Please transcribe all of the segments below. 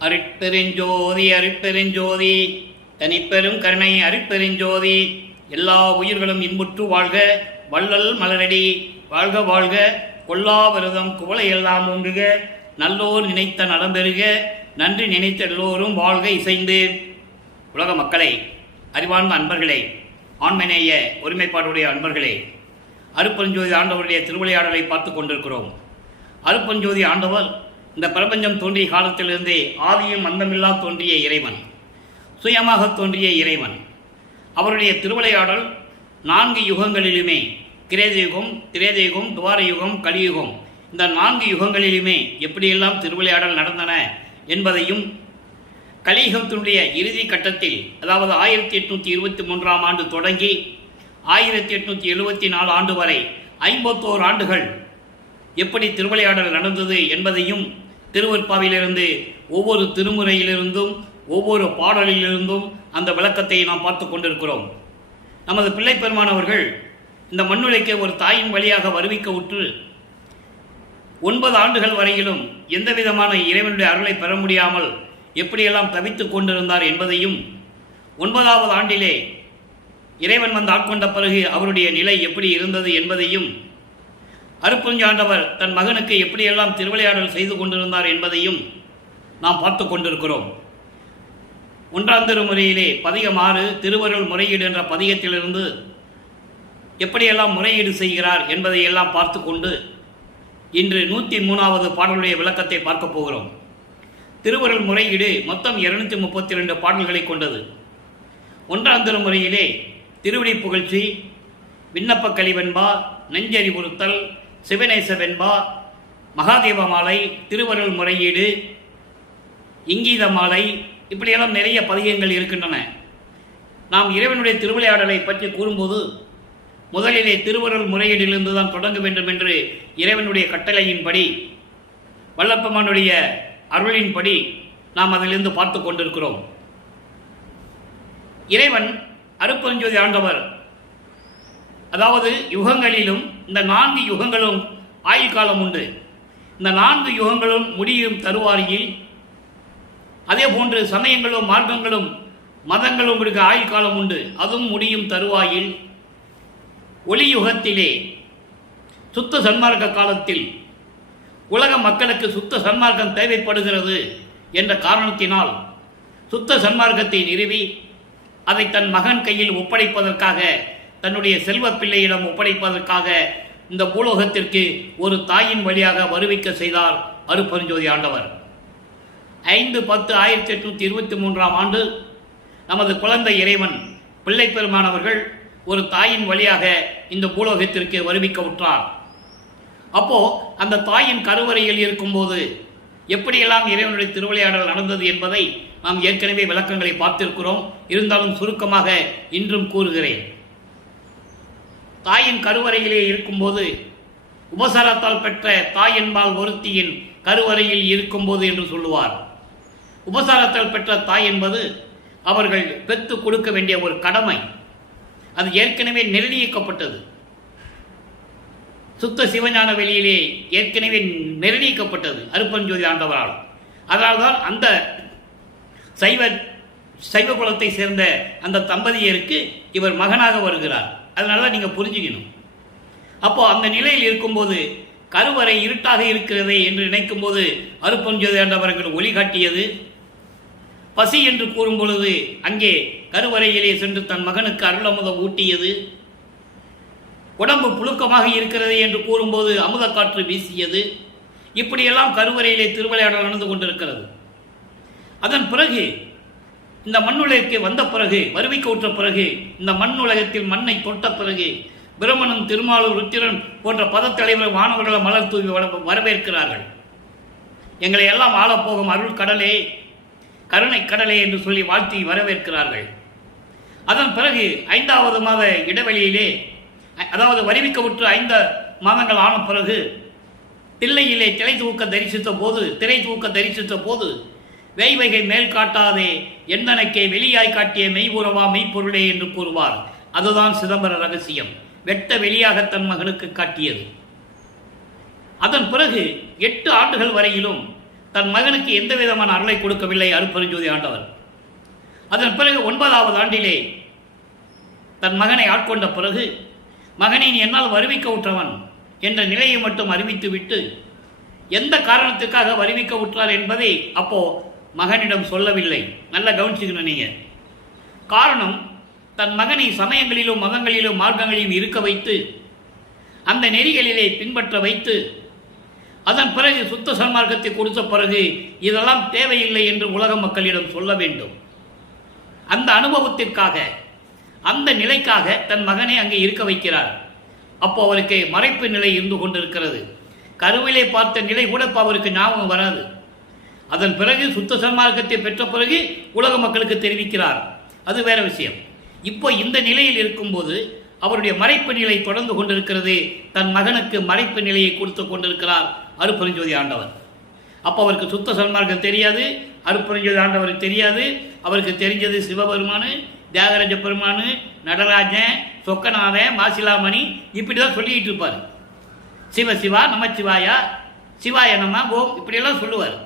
அருட்பெருஞ்சோதி அருட்பெருஞ்சோதி தனிப்பெரும் கருணை அருட்பெருஞ்சோதி. எல்லா உயிர்களும் இன்புற்று வாழ்க, வள்ளல் மலரடி வாழ்க வாழ்க, கொல்லா விரதம் குவளை எல்லாம் ஓங்குக, நல்லோர் நினைத்த நலம்பெறுக, நன்றி நினைத்த எல்லோரும் வாழ்க இசைந்து. உலக மக்களே, அறிவார்ந்த அன்பர்களே, ஆண்மநேய ஒருமைப்பாடுடைய அன்பர்களே, அருட்பெருஞ்சோதி ஆண்டவருடைய திருவிளையாடலை பார்த்து கொண்டிருக்கிறோம். அருட்பெருஞ்சோதி ஆண்டவர் இந்த பிரபஞ்சம் தோன்றிய காலத்திலிருந்தே ஆதியும் அந்தமில்லா தோன்றிய இறைவன், சுயமாக தோன்றிய இறைவன். அவருடைய திருவிளையாடல் 4 யுகங்களிலுமே, கிரேதயுகம், திரேதயுகம், துவார யுகம், கலியுகம், இந்த 4 யுகங்களிலுமே எப்படியெல்லாம் திருவிளையாடல் நடந்தன என்பதையும், கலியுகத்தினுடைய இறுதி கட்டத்தில், அதாவது 1823ஆம் ஆண்டு தொடங்கி 1874 ஆண்டு வரை 51 ஆண்டுகள் எப்படி திருவிளையாடல் நடந்தது என்பதையும், திருவருட்பாவிலிருந்து ஒவ்வொரு திருமுறையிலிருந்தும் ஒவ்வொரு பாடலிலிருந்தும் அந்த விளக்கத்தை நாம் பார்த்து கொண்டிருக்கிறோம். நமது பிள்ளை பெருமானவர்கள் இந்த மண்ணுலைக்கு ஒரு தாயின் வழியாக வருவிக்க உற்று 9 ஆண்டுகள் வரையிலும் எந்த விதமான இறைவனுடைய அருளை பெற முடியாமல் எப்படியெல்லாம் தவித்துக் கொண்டிருந்தார் என்பதையும், 9வது ஆண்டிலே இறைவன் வந்து ஆட்கொண்ட பிறகு அவருடைய நிலை எப்படி இருந்தது என்பதையும், அருட்பெருஞ்சாண்டவர் தன் மகனுக்கு எப்படியெல்லாம் திருவிளையாடல் செய்து கொண்டிருந்தார் என்பதையும் நாம் பார்த்து கொண்டிருக்கிறோம். 1ஆம் திருமுறையிலே பதிகம் 6 திருவருள் முறையீடு என்ற பதிகத்திலிருந்து எப்படியெல்லாம் முறையீடு செய்கிறார் என்பதை எல்லாம் பார்த்து கொண்டு இன்று 103வது பாடலுடைய விளக்கத்தை பார்க்க போகிறோம். திருவருள் முறையீடு மொத்தம் 232 பாடல்களை கொண்டது. 1ஆம் திருமுறையிலே திருவிடை புகழ்ச்சி, விண்ணப்ப கலிவென்பா, நெஞ்சறிவுறுத்தல், சிவநேச வெண்பா, மகாதேவ மாலை, திருவருள் முறையீடு, இங்கீத மாலை, இப்படியெல்லாம் நிறைய பதிகங்கள் இருக்கின்றன. நாம் இறைவனுடைய திருவிளையாடலை பற்றி கூறும்போது முதலிலே திருவருள் முறையீடிலிருந்து தான் தொடங்க வேண்டும் என்று இறைவனுடைய கட்டளையின்படி, வல்லப்பெருமானுடைய அருளின்படி நாம் அதிலிருந்து பார்த்து கொண்டிருக்கிறோம். இறைவன் அருட்பெருஞ்சோதி ஆண்டவர், அதாவது யுகங்களிலும் இந்த 4 யுகங்களும் ஆயுள் காலம் உண்டு. இந்த 4 யுகங்களும் முடியும் தருவாரியில், அதே போன்று சமயங்களும் மார்க்கங்களும் மதங்களும் இருக்க ஆயுள் காலம் உண்டு, அதுவும் முடியும் தருவாயில். ஒளி யுகத்திலே சுத்த சன்மார்க்க காலத்தில் உலக மக்களுக்கு சுத்த சன்மார்க்கம் தேவைப்படுகிறது என்ற காரணத்தினால் சுத்த சன்மார்க்கத்தை நிறுவி அதை தன் மகன் கையில் ஒப்படைப்பதற்காக, தன்னுடைய செல்வ பிள்ளையிடம் ஒப்படைப்பதற்காக இந்த பூலோகத்திற்கு ஒரு தாயின் வழியாக வருவிக்க செய்தார் அருட்பெருஞ்சோதி ஆண்டவர். 5/10/1823ஆம் ஆண்டு நமது குழந்தை இறைவன் பிள்ளை பெருமானவர்கள் ஒரு தாயின் வழியாக இந்த பூலோகத்திற்கு வருவிக்க உற்றார். அப்போ அந்த தாயின் கருவறையில் இருக்கும்போது எப்படியெல்லாம் இறைவனுடைய திருவிளையாடல் நடந்தது என்பதை நாம் ஏற்கனவே விளக்கங்களை பார்த்திருக்கிறோம். இருந்தாலும் சுருக்கமாக இன்றும் கூறுகிறேன். தாயின் கருவறையிலே இருக்கும்போது, உபசாரத்தால் பெற்ற தாயன்பால் ஒருத்தியின் கருவறையில் இருக்கும்போது என்று சொல்லுவார். உபசாரத்தால் பெற்ற தாய் என்பது அவர்கள் பெற்று கொடுக்க வேண்டிய ஒரு கடமை. அது ஏற்கனவே நிர்ணயிக்கப்பட்டது. சுத்த சிவஞான வெளியிலே ஏற்கனவே நிர்ணயிக்கப்பட்டது அருட்பெருஞ்சோதி ஆண்டவரால். அதனால்தான் அந்த சைவ குலத்தை சேர்ந்த அந்த தம்பதியருக்கு இவர் மகனாக வருகிறார். அதனால நீங்கள் புரிஞ்சுக்கணும். அப்போ அந்த நிலையில் இருக்கும்போது கருவறை இருட்டாக இருக்கிறதே என்று நினைக்கும் போது அருட்பெருஞ்சோதி ஆண்டவர்கள் ஒளி காட்டியது. பசி என்று கூறும் பொழுது அங்கே கருவறையிலே சென்று தன் மகனுக்கு அருளமுதம் ஊட்டியது. உடம்பு புழுக்கமாக இருக்கிறது என்று கூறும்போது அமுத காற்று வீசியது. இப்படியெல்லாம் கருவறையிலே திருவிளையாடல் நடந்து கொண்டிருக்கிறது. அதன் பிறகு இந்த மண்ணுலகிற்கு வந்த பிறகு, வருவிக்க உற்ற பிறகு, இந்த மண்ணுலகத்தில் மண்ணை தொட்ட பிறகு பிரமணன், திருமாலூர், ருத்திரன் போன்ற பதத்தலைவர் மாணவர்களை மலர் தூவி வரவேற்கிறார்கள். எங்களை எல்லாம் ஆளப்போகும் அருள் கடலே, கருணை கடலே என்று சொல்லி வாழ்த்தி வரவேற்கிறார்கள். அதன் பிறகு 5வது மாத இடைவெளியிலே, அதாவது வருவிக்க உற்ற 5 மாதங்கள் ஆன பிறகு தில்லையிலே திரை தூக்க தரிசித்த போது வெய்வகை மேல் காட்டாதே எந்தனக்கே வெளியாய் காட்டிய மெய்புறவா மெய்ப்பொருளே என்று கூறுவார். அதுதான் சிதம்பர ரகசியம். வெட்ட வெளியாக தன் மகனுக்கு காட்டியது. அதன் பிறகு 8 ஆண்டுகள் வரையிலும் தன் மகனுக்கு எந்த விதமான அருளை கொடுக்கவில்லை அருட்பெருஞ்சோதி ஆண்டவர். அதன் பிறகு 9வது ஆண்டிலே தன் மகனை ஆட்கொண்ட பிறகு, மகனை நீ என்னால் வருவிக்க உற்றவன் என்ற நிலையை மட்டும் அறிவித்துவிட்டு எந்த காரணத்துக்காக வருவிக்க உற்றார் என்பதை அப்போ மகனிடம் சொல்லவில்லை. நல்லா கவனிச்சுக்கணும் நீங்க. காரணம், தன் மகனை சமயங்களிலும் மதங்களிலும் மார்க்கங்களிலும் இருக்க வைத்து அந்த நெறிகளிலே பின்பற்ற வைத்து அதன் பிறகு சுத்த சன்மார்க்கத்தை கொடுத்த பிறகு இதெல்லாம் தேவையில்லை என்று உலக மக்களிடம் சொல்ல வேண்டும். அந்த அனுபவத்திற்காக, அந்த நிலைக்காக தன் மகனை அங்கே இருக்க வைக்கிறார். அப்போ அவருக்கு மறைப்பு நிலை இருந்து கொண்டிருக்கிறது. கருவிலே பார்த்த நிலை கூட இப்போ அவருக்கு ஞாபகம் வராது. அதன் பிறகு சுத்த சன்மார்க்கத்தை பெற்ற பிறகு உலக மக்களுக்கு தெரிவிக்கிறார். அது வேற விஷயம். இப்போ இந்த நிலையில் இருக்கும்போது அவருடைய மறைப்பு நிலை தொடர்ந்து கொண்டிருக்கிறது. தன் மகனுக்கு மறைப்பு நிலையை கொடுத்து கொண்டிருக்கிறார் அருட்பெருஞ்சோதி ஆண்டவர். அப்போ அவருக்கு சுத்த சன்மார்க்கம் தெரியாது, அருட்பெருஞ்சோதி ஆண்டவருக்கு தெரியாது. அவருக்கு தெரிஞ்சது சிவபெருமானு, தியாகராஜ பெருமானு, நடராஜன், சொக்கநாதன், மாசிலாமணி, இப்படி தான் சொல்லிக்கிட்டு இருப்பார். சிவ சிவா, நமச்சிவாயா, சிவாய நம, ஓம், இப்படியெல்லாம் சொல்லுவார்.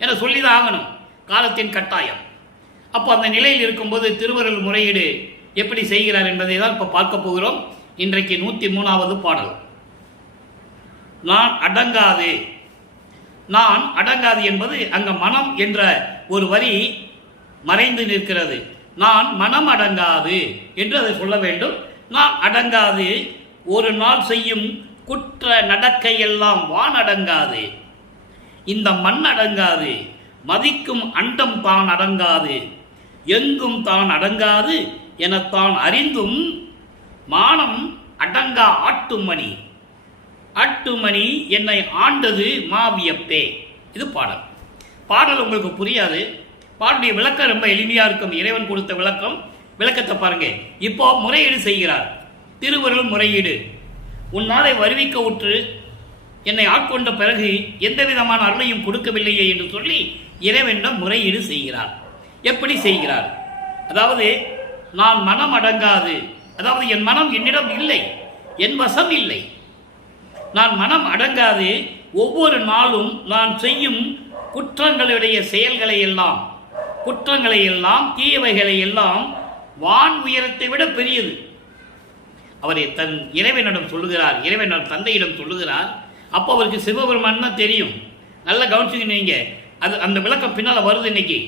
ஏன்னா சொல்லி தான் ஆகணும், காலத்தின் கட்டாயம். அப்போ அந்த நிலையில் இருக்கும்போது திருவருள் முறையீடு எப்படி செய்கிறார் என்பதை தான் இப்போ பார்க்க போகிறோம். இன்றைக்கு 103வது பாடல். நான் அடங்காது. நான் அடங்காது என்பது அங்க மனம் என்ற ஒரு வரி மறைந்து நிற்கிறது. நான் மனம் அடங்காது என்று அதை சொல்ல வேண்டும். நான் அடங்காது, ஒரு நாள் செய்யும் குற்ற நடக்கையெல்லாம் வான் அடங்காது, இந்த மண் அடங்காது, மதிக்கும் அண்டம் தான் அடங்காது, எங்கும் தான் அடங்காது எனத்தான் அறிந்தும் மானம் அடங்கா ஆட்டுமணி, ஆட்டுமணி என்னை ஆண்டது மாவியப்பே. இது பாடல். பாடல் உங்களுக்கு புரியாது. பாடலுடைய விளக்கம் ரொம்ப எளிமையாக இருக்கும். இறைவன் கொடுத்த விளக்கம். விளக்கத்தை பாருங்க. இப்போ முறையீடு செய்கிறார். திருவருள் முறையீடு. உன்னாலை வருவிக்க உற்று என்னை ஆட்கொண்ட பிறகு எந்த விதமான அருளையும் கொடுக்கவில்லையே என்று சொல்லி இறைவனிடம் முறையீடு செய்கிறார். எப்படி செய்கிறார்? அதாவது, நான் மனம் அடங்காது, அதாவது என் மனம் என்னிடம் இல்லை, என் வசம் இல்லை. நான் மனம் அடங்காது, ஒவ்வொரு நாளும் நான் செய்யும் குற்றங்களுடைய செயல்களை எல்லாம், குற்றங்களை எல்லாம், தீயவைகளை எல்லாம் வான் உயரத்தை விட பெரியது. அவரை தன் இறைவனிடம் சொல்லுகிறார், இறைவன் தந்தையிடம் சொல்லுகிறார். அப்போ அவருக்கு சிவபெருமான் தான் தெரியும். நல்லா கவனிச்சுங்க நீங்க. அது அந்த விளக்கம் பின்னால் வருது. இன்னைக்கு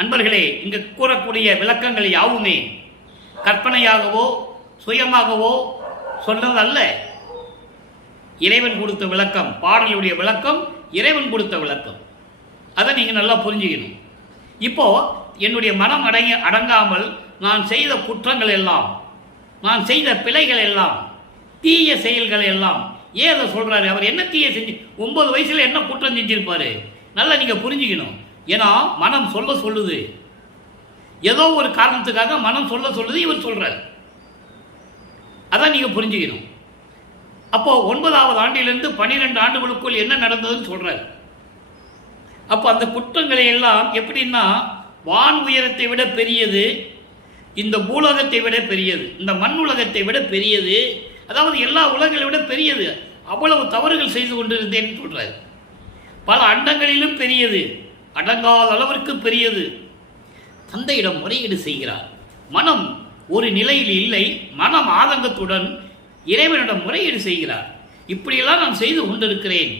அன்பர்களே, இங்கு கூறக்கூடிய விளக்கங்கள் யாவுமே கற்பனையாகவோ சுயமாகவோ சொன்னதல்ல. இறைவன் கொடுத்த விளக்கம், பாடலுடைய விளக்கம் இறைவன் கொடுத்த விளக்கம். அதை நீங்க நல்லா புரிஞ்சுக்கணும். இப்போ என்னுடைய மனம் அடங்காமல் நான் செய்த குற்றங்கள் எல்லாம், நான் செய்த பிழைகள் எல்லாம், தீய செயல்கள் எல்லாம், ஏன் அதை சொல்றாரு? அவர் என்ன தீய செஞ்சு 9 வயசுல என்ன குற்றம் செஞ்சிருப்பாரு? நல்லா நீங்க புரிஞ்சுக்கணும். ஏன்னா மனம் சொல்லுது. ஏதோ ஒரு காரணத்துக்காக மனம் சொல்லுது, இவர் சொல்றாரு. அதான் நீங்க புரிஞ்சுக்கணும். அப்போ 9வது ஆண்டிலிருந்து 12 ஆண்டுகளுக்குள் என்ன நடந்ததுன்னு சொல்றாரு. அப்போ அந்த குற்றங்களை எல்லாம் எப்படின்னா, வான் உயரத்தை விட பெரியது, இந்த பூலோகத்தை விட பெரியது, இந்த மண் உலகத்தை விட பெரியது, அதாவது எல்லா உலகங்களை விட பெரியது. அவ்வளவு தவறுகள் செய்து கொண்டிருந்தேன்னு சொல்றாரு. பல அண்டங்களிலும் பெரியது, அடங்காத அளவிற்கு பெரியது. தந்தையிடம் முறையீடு செய்கிறார். மனம் ஒரு நிலையில் இல்லை, மனம் ஆதங்கத்துடன் இறைவனிடம் முறையீடு செய்கிறார். இப்படியெல்லாம் நான் செய்து கொண்டிருக்கிறேன்,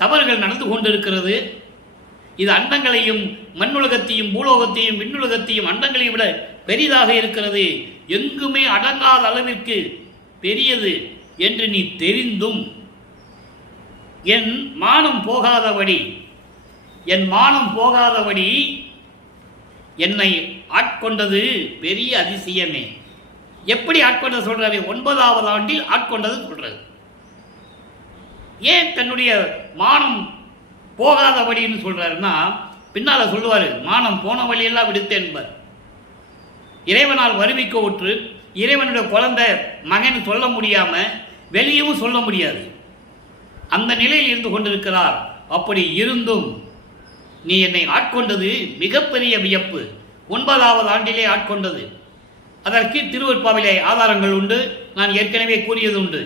தவறுகள் நடந்து கொண்டிருக்கிறது. இது அண்டங்களையும் மண்ணுலகத்தையும் பூலோகத்தையும் விண்ணுலகத்தையும் அண்டங்களையும் விட பெரிதாக இருக்கிறது, எங்குமே அடங்காத அளவிற்கு பெரியது என்று நீ தெரிந்தும் என் மானம் போகாதபடி என்னை ஆட்கொண்டது பெரிய அதிசயமே. எப்படி ஆட்கொண்ட சொல்றாரு? 9வது ஆண்டில் ஆட்கொண்டது சொல்றாரு. ஏன் தன்னுடைய மானம் போகாதபடின்னு சொல்றாருன்னா, பின்னால சொல்லுவாரு, மானம் போன வழியெல்லாம் விடுத்தேன் என்பார். இறைவனால் வருவிக்க உற்று இறைவனுடைய குழந்தை மகன் சொல்ல முடியாம வெளியவும் சொல்ல முடியாது, அந்த நிலையில் இருந்து கொண்டிருக்கிறார். அப்படி இருந்தும் நீ என்னை ஆட்கொண்டது மிகப்பெரிய வியப்பு. 9வது ஆண்டிலே ஆட்கொண்டது. அதற்கு திருவருட்பாவிலே ஆதாரங்கள் உண்டு, நான் ஏற்கனவே கூறியது உண்டு.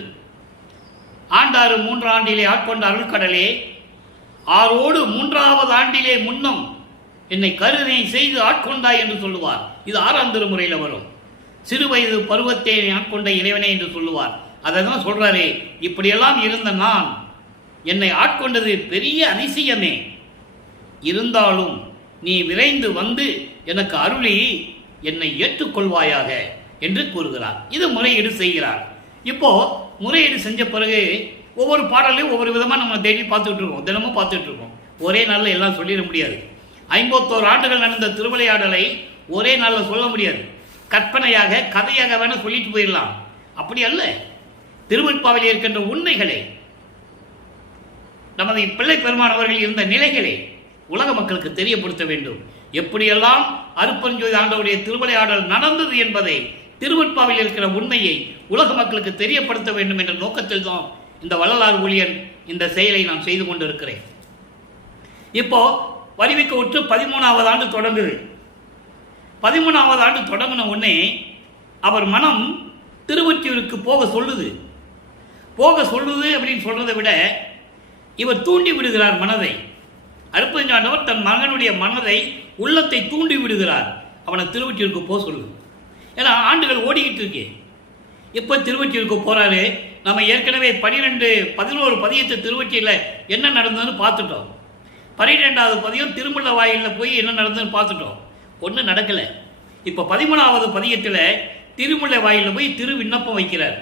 ஆண்டாறு 3 ஆண்டிலே ஆட்கொண்ட அருள்கடலே, ஆரோடு 3வது ஆண்டிலே முன்னம் என்னை கருணை செய்து ஆட்கொண்டாய் என்று சொல்லுவார். இது 6ஆம் திருமுறையில் வரும். சிறு வயது பருவத்தை ஆட்கொண்ட இறைவனே என்று சொல்லுவார். அதை தான் சொல்றாரு, இப்படியெல்லாம் இருந்த நான் என்னை ஆட்கொண்டது பெரிய அதிசயமே, இருந்தாலும் நீ விரைந்து வந்து எனக்கு அருளி என்னை ஏற்றுக்கொள்வாயாக என்று கூறுகிறார். இது முறையீடு செய்கிறார். இப்போ முறையீடு செஞ்ச பிறகு ஒவ்வொரு பாடலையும் ஒவ்வொரு விதமாக நம்ம டெய்லி பார்த்துட்டு இருக்கோம், தினமும் பார்த்துட்டு இருக்கோம். ஒரே நாளில் எல்லாம் சொல்லிட முடியாது. 51 ஆண்டுகள் நடந்த திருவிளையாடலை ஒரே நாளில் சொல்ல முடியாது. கற்பனையாக கதையாக வேணா சொல்லிட்டு போயிடலாம். அப்படி அல்ல. திருவெட்பாவில் இருக்கின்ற உண்மைகளை, நமது பிள்ளை பெருமானவர்கள் இருந்த நிலைகளை உலக மக்களுக்கு தெரியப்படுத்த வேண்டும். எப்படியெல்லாம் அருட்பெருஞ்சோதி ஆண்டவருடைய திருவிளையாடல் நடந்தது என்பதை, திருவெட்பாவில் இருக்கிற உண்மையை உலக மக்களுக்கு தெரியப்படுத்த வேண்டும் என்ற நோக்கத்தில் தான் இந்த வள்ளலார் ஊழியர் இந்த செயலை நான் செய்து கொண்டிருக்கிறேன். இப்போ வரிவிக்க உற்று 13வது ஆண்டு தொடங்குது. 13வது ஆண்டு தொடங்கின உடனே அவர் மனம் திருவொற்றியூருக்கு போக சொல்லுது. அப்படின்னு சொல்றதை விட இவர் தூண்டி விடுகிறார் மனதை. அருட்பெருஞ்சாண்டவர் தன் மகனுடைய மனதை, உள்ளத்தை தூண்டி விடுகிறார். அவனை திருவொற்றியூருக்கு போக சொல்லுது. ஏன்னா ஆண்டுகள் ஓடிக்கிட்டு இருக்கு. இப்போ திருவொற்றியூருக்கு போறாரு. நம்ம ஏற்கனவே 11 பதியத்து திருவொற்றியில் என்ன நடந்ததுன்னு பார்த்துட்டோம். 12வது பதியம் திருமுல்ல வாயிலில் போய் என்ன நடந்ததுன்னு பார்த்துட்டோம். ஒன்றும் நடக்கலை. இப்போ 13வது பதியத்தில் திருமுல்லை வாயிலில் போய் திரு விண்ணப்பம் வைக்கிறார்.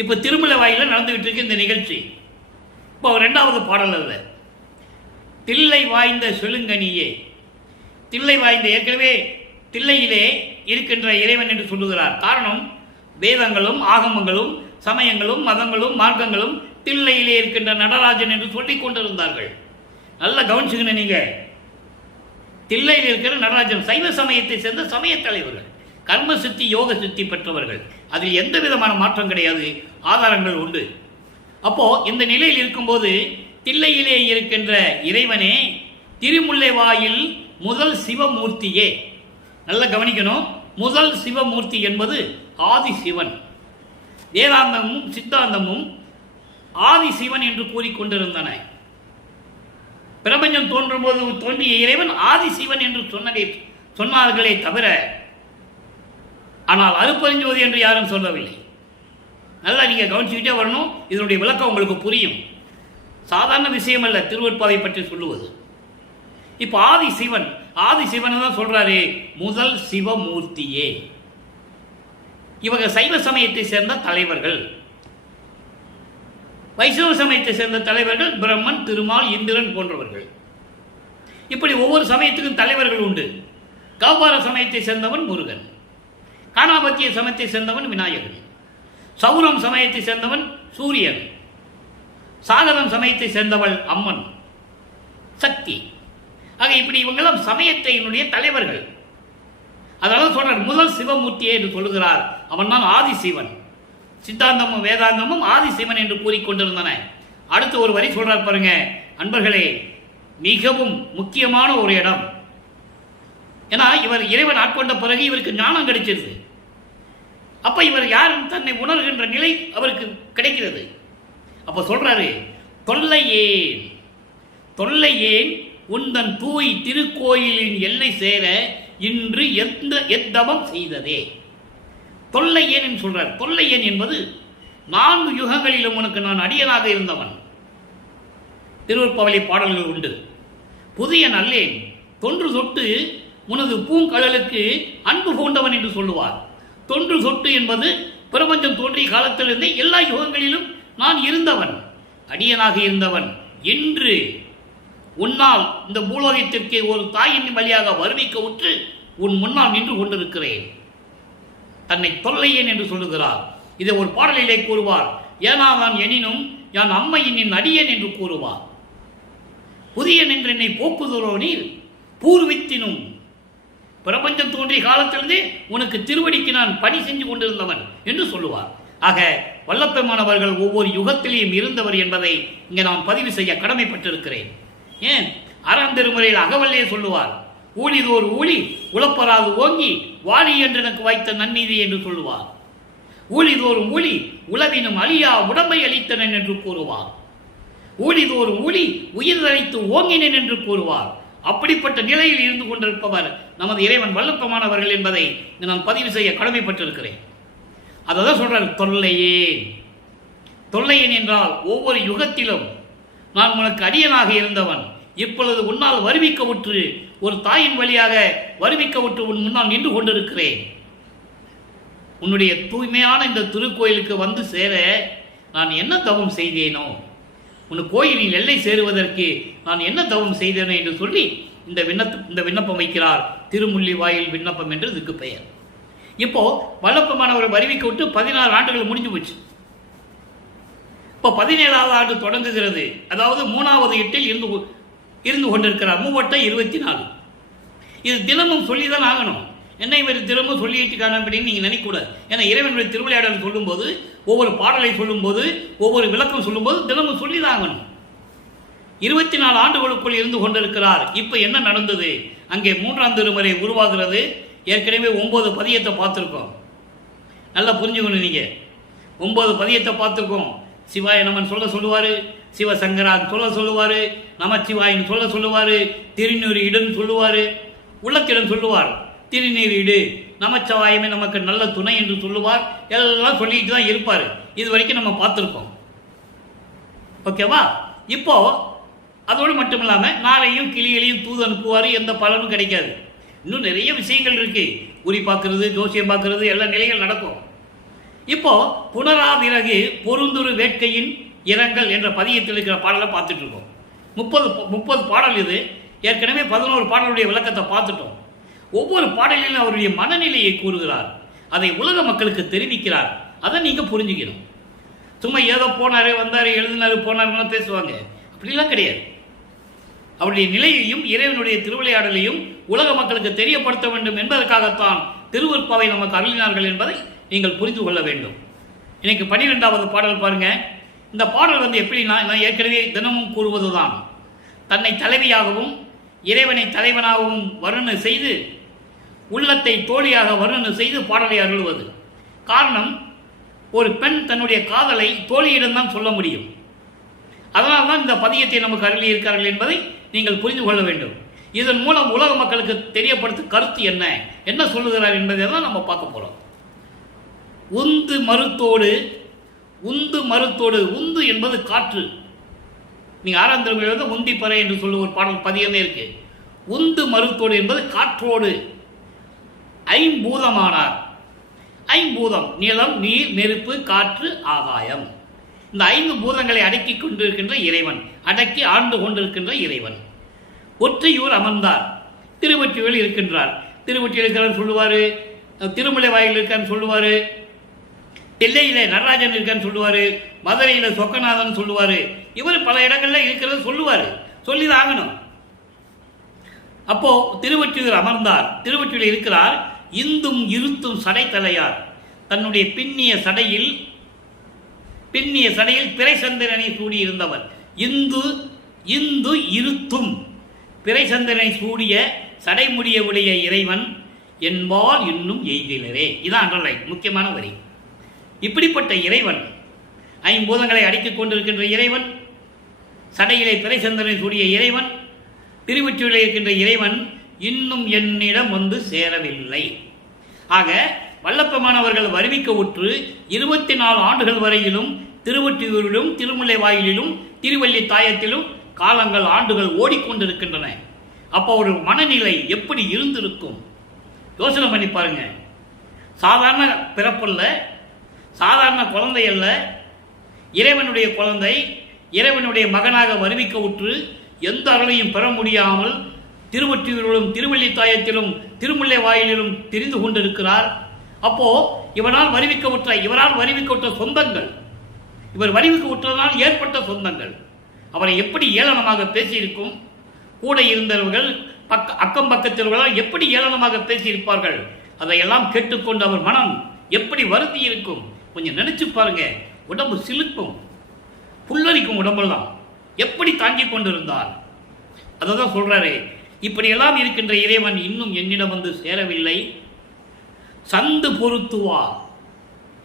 இப்போ திருமுல்லை வாயிலில் நடந்துகிட்டு இருக்கு இந்த நிகழ்ச்சி. இப்போ 2வது பாடல் அதில் தில்லை வாய்ந்த செழுங்கனியே, தில்லை வாய்ந்த, ஏற்கனவே தில்லையிலே இருக்கின்ற இறைவன் என்று சொல்லுகிறார். காரணம், வேதங்களும் ஆகமங்களும் சமயங்களும் மதங்களும் மார்க்கங்களும் தில்லையிலே இருக்கின்ற நடராஜன் என்று சொல்லிக் கொண்டிருந்தார்கள். நல்லா கவனிச்சுக்கணும். நீங்க தில்லையில் இருக்கிற நடராஜன் சைவ சமயத்தை சேர்ந்த சமய தலைவர்கள், கர்ம சித்தி யோக சித்தி பெற்றவர்கள். அதில் எந்த விதமான மாற்றம் கிடையாது, ஆதாரங்கள் உண்டு. அப்போ இந்த நிலையில் இருக்கும்போது தில்லையிலே இருக்கின்ற இறைவனே, திருமுல்லை வாயில் முதல் சிவமூர்த்தியே. நல்லா கவனிக்கணும். முதல் சிவமூர்த்தி என்பது ஆதி சிவன். வேதாந்தமும் சித்தாந்தமும் ஆதி சிவன் என்று கூறிக்கொண்டிருந்தன. பிரபஞ்சம் தோன்றும் போது தோன்றிய இறைவன் ஆதி சிவன் என்று சொன்னார்களே தவிர, ஆனால் அருட்பெருஞ்சோதி என்று யாரும் சொல்லவில்லை. நல்லா நீங்க கவனிச்சுக்கிட்டே வரணும். இதனுடைய விளக்கம் உங்களுக்கு புரியும். சாதாரண விஷயம் அல்ல திருவெட்பாவை பற்றி சொல்லுவது. இப்ப ஆதி சிவன் தான் சொல்றாரு, முதல் சிவமூர்த்தியே. இவங்க சைவ சமயத்தை சேர்ந்த தலைவர்கள். வைஷ்ணவ சமயத்தை சேர்ந்த தலைவர்கள் பிரம்மன், திருமால், இந்திரன் போன்றவர்கள். இப்படி ஒவ்வொரு சமயத்துக்கும் தலைவர்கள் உண்டு. கௌபார சமயத்தை சேர்ந்தவன் முருகன், காணாபத்திய சமயத்தை சேர்ந்தவன் விநாயகன், சௌரம் சமயத்தை சேர்ந்தவன் சூரியன், சாகரம் சமயத்தை சேர்ந்தவள் அம்மன், சக்தி. ஆக இப்படி இவங்கெல்லாம் சமயத்தினுடைய தலைவர்கள். அதனால சொல்றார் முதல் சிவமூர்த்தியே என்று சொல்லுகிறார். அவன் தான் ஆதி சிவன். சித்தாந்தமும் வேதாந்தமும் ஆதி சிவன் என்று கூறிக்கொண்டிருந்தன. அடுத்து ஒரு வரி சொல்றார் பாருங்க அன்பர்களே, மிகவும் முக்கியமான ஒரு இடம். ஏன்னா இவர் இறைவன் ஆட்கொண்ட பிறகு இவருக்கு ஞானம் கிடைச்சிருது. அப்ப இவர் யாரும் தன்னை உணர்கின்ற நிலை அவருக்கு கிடைக்கிறது. அப்ப சொல்றாரு, தொல்லை ஏன் உந்தன் தூய் திருக்கோயிலின் எல்லை சேர இன்று எத்தவம் செய்ததே. தொல்லை ஏன் சொல்றார். தொல்லை ஏன் என்பது 4 யுகங்களிலும் உனக்கு நான் அடியனாக இருந்தவன். திருவெட்பாவிலே பாடல்கள் உண்டு. புதிய நல்லேன் தொன்று சொட்டு உனது பூங்கழலுக்கு அன்பு கொண்டவன் என்று சொல்லுவார். தொன்று சொட்டு என்பது பிரபஞ்சம் தோன்றிய காலத்திலிருந்தே எல்லா யுகங்களிலும் நான் இருந்தவன், அடியனாக இருந்தவன். என்று உன்னால் இந்த பூலோகத்திற்கு ஒரு தாயின் வழியாக வருவிக்க உற்று உன் முன்னால் நின்று கொண்டிருக்கிறேன். தன்னை தொல்லையேன் என்று சொல்லுகிறார். இதை ஒரு பாடலிலே கூறுவார். ஏனாதான் எனினும் யான் அம்மையின் அடியேன் என்று கூறுவார். புதிய நின்று என்னை போக்குதோரோ நீர் பூர்வித்தினும், பிரபஞ்சம் தோன்றிய காலத்திலிருந்தே உனக்கு திருவடிக்கு நான் பணி செஞ்சு கொண்டிருந்தவன் என்று சொல்லுவார். ஆக வல்லப்பெருமானவர்கள் ஒவ்வொரு யுகத்திலேயும் இருந்தவர் என்பதை இங்கே நான் பதிவு செய்ய கடமைப்பட்டிருக்கிறேன். ஏன் 6ஆம் திருமுறையில் அகவல்லே சொல்லுவார், ஊழிதோர் ஊழி உழப்பராது ஓங்கி வாழி என்று எனக்கு வைத்த நன்னீதி என்று சொல்லுவார். ஊழிதோறும் ஊழி உளவினும் அழியா உடம்பை அளித்தனன் என்று கூறுவார். ஊழிதோறும் ஊழி உயிர் தழைத்து ஓங்கினேன் என்று கூறுவார். அப்படிப்பட்ட நிலையில் இருந்து கொண்டிருப்பவர் நமது இறைவன் வல்லப்பமானவர்கள் என்பதை நான் பதிவு செய்ய கடமைப்பட்டிருக்கிறேன். அதான் சொல்றார், தொல்லையேன். தொல்லையேன் என்றால் ஒவ்வொரு யுகத்திலும் நான் உனக்கு அடியனாக இருந்தவன், இப்பொழுது உன்னால் வருவிக்கவுற்று, ஒரு தாயின் வழியாக வருவிக்கவுற்று உன் முன்னால் நின்று கொண்டிருக்கிறேன். உன்னுடைய தூய்மையான இந்த திருக்கோயிலுக்கு வந்து சேர நான் என்ன தவம் செய்தேனோ, உன் கோயிலில் எல்லை சேருவதற்கு நான் என்ன தவம் செய்தேனோ என்று சொல்லி இந்த விண்ணப்பம் வைக்கிறார். திருமுள்ளி வாயில் விண்ணப்பம் என்று இதுக்கு பெயர். இப்போ வல்லப்பமானவரை வருவிக்க விட்டு 16 ஆண்டுகள் முடிஞ்சு போச்சு. இப்போ 17வது ஆண்டு தொடங்குகிறது. அதாவது 3வது எட்டில் இருந்து கொண்டிருக்கிறார். 3/24. இது தினமும் சொல்லிதான் ஆகணும். என்ன இவர் தினமும் சொல்லிட்டு இருக்காங்க அப்படின்னு நீங்க நினைக்கக்கூடாது. ஏன்னா இறைவனுடைய திருவிளையாடல் சொல்லும்போது, ஒவ்வொரு பாடலை சொல்லும்போது, ஒவ்வொரு விளக்கம் சொல்லும்போது தினமும் சொல்லிதான் ஆகணும். 24 ஆண்டுகளுக்குள் இருந்து கொண்டிருக்கிறார். இப்ப என்ன நடந்தது? அங்கே 3ஆம் திருமுறை உருவாகிறது. ஏற்கனவே 9 பதியத்தை பார்த்துருக்கோம். நல்லா புரிஞ்சுக்கணும். நீங்க 9 பதியத்தை பார்த்துருக்கோம். சிவாய நமன் சொல்ல சொல்லுவாரு, சிவசங்கரான் சொல்ல சொல்லுவாரு, நமச்சிவாயின் சொல்ல சொல்லுவாரு, திருநீர் இடன் சொல்லுவாரு, உள்ளத்திடம் சொல்லுவார். திருநீர் இடு, நமச்சிவாயமே நமக்கு நல்ல துணை என்று சொல்லுவார். எல்லாம் சொல்லிட்டு தான் இருப்பார். இது வரைக்கும் நம்ம பார்த்துருக்கோம். ஓகேவா? இப்போ அதோடு மட்டும் இல்லாமல் நாளையும் கிளிகளையும் தூது அனுப்புவார். எந்த பலனும் கிடைக்காது. இன்னும் நிறைய விஷயங்கள் இருக்கு. குறி பார்க்கறது, ஜோசியம் பார்க்கறது, எல்லா நிலைகள் நடக்கும். இப்போ புனராவிறகு பொருந்துரு வேட்கையின் இரங்கல் என்ற பதியத்தில் இருக்கிற பாடலை பார்த்துட்டு இருக்கோம். 30 பாடல் இது. ஏற்கனவே 11 பாடலுடைய விளக்கத்தை பார்த்துட்டோம். ஒவ்வொரு பாடலிலும் அவருடைய மனநிலையை கூறுகிறார். அதை உலக மக்களுக்கு தெரிவிக்கிறார். அதை நீங்க புரிஞ்சுக்கணும். சும்மா ஏதோ போனாரு, வந்தாரு, எழுதினாரு, போனாருன்னா பேசுவாங்க. அப்படிலாம் கிடையாது. அவருடைய நிலையையும் இறைவனுடைய திருவிளையாடலையும் உலக மக்களுக்கு தெரியப்படுத்த வேண்டும் என்பதற்காகத்தான் திருவருட்பாவை நமக்கு அருளினார்கள் என்பதை நீங்கள் புரிந்து கொள்ள வேண்டும். இன்னைக்கு 12வது பாடல் பாருங்க. இந்த பாடல் எப்படின்னா, நான் ஏற்கனவே தினமும் கூறுவதுதான், தன்னை தலைவியாகவும் இறைவனை தலைவனாகவும் வர்ணனை செய்து உள்ளத்தை தோழியாக வர்ணனை செய்து பாடலை அருள்வது. காரணம், ஒரு பெண் தன்னுடைய காதலை தோழியிடம்தான் சொல்ல முடியும். அதனால்தான் இந்த பதியத்தை நமக்கு அருளி இருக்கிறார்கள் என்பதை நீங்கள் புரிந்து கொள்ள வேண்டும். இதன் மூலம் உலக மக்களுக்கு தெரியப்படுத்தும் கருத்து என்ன சொல்லுகிறார் என்பதை தான் நம்ம பார்க்க போறோம். உந்து மருத்தோடு, உந்து என்பது காற்று. நீங்க 6ஆம் திருமுறையில் உந்திப்பறை என்று சொல்லும் ஒரு பாடல் பதியமே இருக்கு. உந்து மருத்தோடு என்பது காற்றோடு. ஐம்பூதமானார். ஐம்பூதம், நிலம், நீர், நெருப்பு, காற்று, ஆகாயம். இந்த 5 பூதங்களை அடக்கி கொண்டிருக்கின்ற இறைவன், அடக்கி ஆண்டு கொண்டிருக்கின்ற இறைவன். ஒற்றையூர் அமர்ந்தார். திருவொற்றியூரில் இருக்கின்றார். திருவொற்றியூர் இருக்கிறான்னு சொல்லுவாரு, திருமலை வாயில் இருக்கான்னு சொல்லுவாரு, எல்லையில நடராஜன் இருக்கான்னு சொல்லுவாரு, மதுரையில சொக்கநாதன் சொல்லுவாரு. இவர் பல இடங்கள்ல இருக்கிறத சொல்லுவாரு. சொல்லிதான் ஆகணும். அப்போ திருவொற்றியூர் அமர்ந்தார். திருவொற்றியூரில் இருக்கிறார். இந்தும் இருத்தும் சடை தலையார். தன்னுடைய பின்னிய சடையில் பிறைசந்திரனை சூடியிருந்தவர். இந்து இருத்தும் பிறைசந்திரனை சூடிய சடைமுடிய உடைய இறைவன் என்பால் இன்னும் எய்திலரே. இதான் அண்டர்லைன், முக்கியமான வரி. இப்படிப்பட்ட இறைவன், 5 பூதங்களை அடக்கிக் கொண்டிருக்கின்ற இறைவன், சடையிலே பிறைசந்திரனை சூடிய இறைவன், திருவொற்றியூரில் இருக்கின்ற இறைவன் இன்னும் என்னிடம் வந்து சேரவில்லை. ஆக வல்லப்பமானவர்கள் வருவிக்க உற்று 24 ஆண்டுகள் வரையிலும் திருவொற்றியூரிலும் திருமுல்லை வாயிலிலும் திருவள்ளி தாயத்திலும் காலங்கள், ஆண்டுகள் ஓடிக்கொண்டிருக்கின்றன. அப்போ ஒரு மனநிலை எப்படி இருந்திருக்கும் யோசனை பண்ணி பாருங்க. சாதாரண பிறப்பல்ல, சாதாரண குழந்தை அல்ல, இறைவனுடைய குழந்தை, இறைவனுடைய மகனாக வருவிக்க உற்று எந்த அருளையும் பெற முடியாமல் திருவொற்றியூரிலும் திருவள்ளி தாயத்திலும் திருமுல்லை வாயிலிலும் தெரிந்து கொண்டிருக்கிறார். அப்போ இவரால் வருவிக்க விட்ட சொந்தங்கள், இவர் வருவிக்க விட்டதனால் ஏற்பட்ட சொந்தங்கள் அவரை எப்படி ஏளனமாக பேசியிருக்கும். கூட இருந்தவர்கள், அக்கம் பக்கத்தில்வர்களால் எப்படி ஏளனமாக பேசியிருப்பார்கள். அதையெல்லாம் கேட்டுக்கொண்டு அவர் மனம் எப்படி வருத்தி இருக்கும். கொஞ்சம் நினைச்சு பாருங்க. உடம்பு சிலுக்கும், புல்லரிக்கும் உடம்பெல்லாம். எப்படி தாங்கிக் கொண்டிருந்தார். அதான் சொல்றாரு, இப்படியெல்லாம் இருக்கின்ற இறைவன் இன்னும் என்னிடம் வந்து சேரவில்லை. சந்து பொருத்துவார்.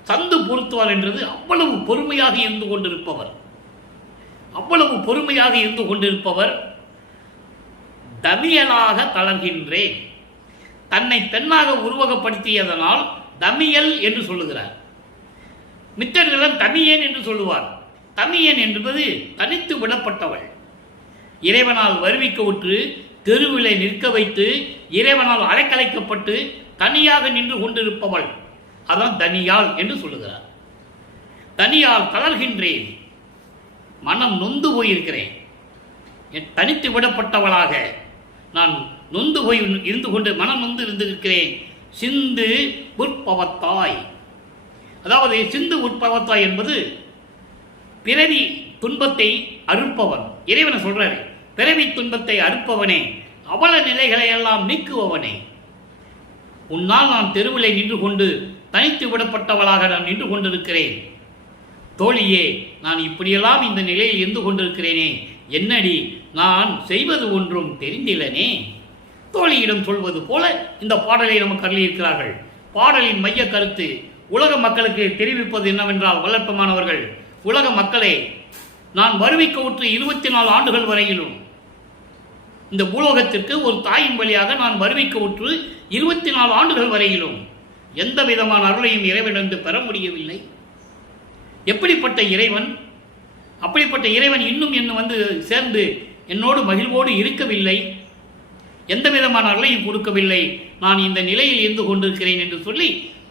சந்து பொருத்துவார் என்றது அவ்வளவு பொறுமையாக இருந்து கொண்டிருப்பவர். அவ்வளவு பொறுமையாக இருந்து கொண்டிருப்பவர் தமியலாக தளர்கின்றேன். தன்னை பெண்ணாக உருவகப்படுத்தியதனால் தமியல் என்று சொல்லுகிறார். மித்தரிடம் தமியேன் என்று சொல்லுவார். தமியேன் என்பது தனித்து விடப்பட்டவள், இறைவனால் வருவிக்க உற்று தெருவிலை நிற்க வைத்து இறைவனால் அலைக்கலைக்கப்பட்டு தனியாக நின்று கொண்டிருப்பவள், அதான் தனியாள் என்று சொல்லுகிறார். தனியால் தளர்கின்றேன், மனம் நொந்து போயிருக்கிறேன், தனித்து விடப்பட்டவளாக நான் நொந்து போய் இருந்து கொண்டு மனம் நொந்து இருந்திருக்கிறேன். சிந்து உற்பவத்தாய், அதாவது சிந்து உற்பவத்தாய் என்பது பிறவி துன்பத்தை அறுப்பவன். இறைவனை சொல்றாரு, பிறவி துன்பத்தை அறுப்பவனே, அவல நிலைகளை எல்லாம் நீக்குபவனே, உன்னால் நான் தெருவிலை நின்று கொண்டு தனித்து விடப்பட்டவளாக நான் நின்று கொண்டிருக்கிறேன். தோழியே, நான் இப்படியெல்லாம் இந்த நிலையில் இருந்து கொண்டிருக்கிறேனே, என்னடி நான் செய்வது ஒன்றும் தெரிந்திலனே. தோழியிடம் சொல்வது போல இந்த பாடலை நமக்கு அருளியிருக்கிறார்கள். பாடலின் மைய கருத்து உலக மக்களுக்கு தெரிவிப்பது என்னவென்றால், வல்லற்பமானவர்கள், உலக மக்களே, நான் வருவிக்க உற்று 24 ஆண்டுகள் வரையிலும் இந்த பூலோகத்திற்கு ஒரு தாயின் வழியாக நான் வருவிக்க உற்று 24 ஆண்டுகள் வரையிலும் எந்த விதமான அருளையும் இறைவனிடந்து பெற முடியவில்லை. எப்படிப்பட்ட இறைவன்? அப்படிப்பட்ட இறைவன் இன்னும் என்ன வந்து சேர்ந்து என்னோடு மகிழ்வோடு இருக்கவில்லை, எந்த விதமான அருளையும் கொடுக்கவில்லை, நான் இந்த நிலையில் இருந்து கொண்டிருக்கிறேன் என்று சொல்லி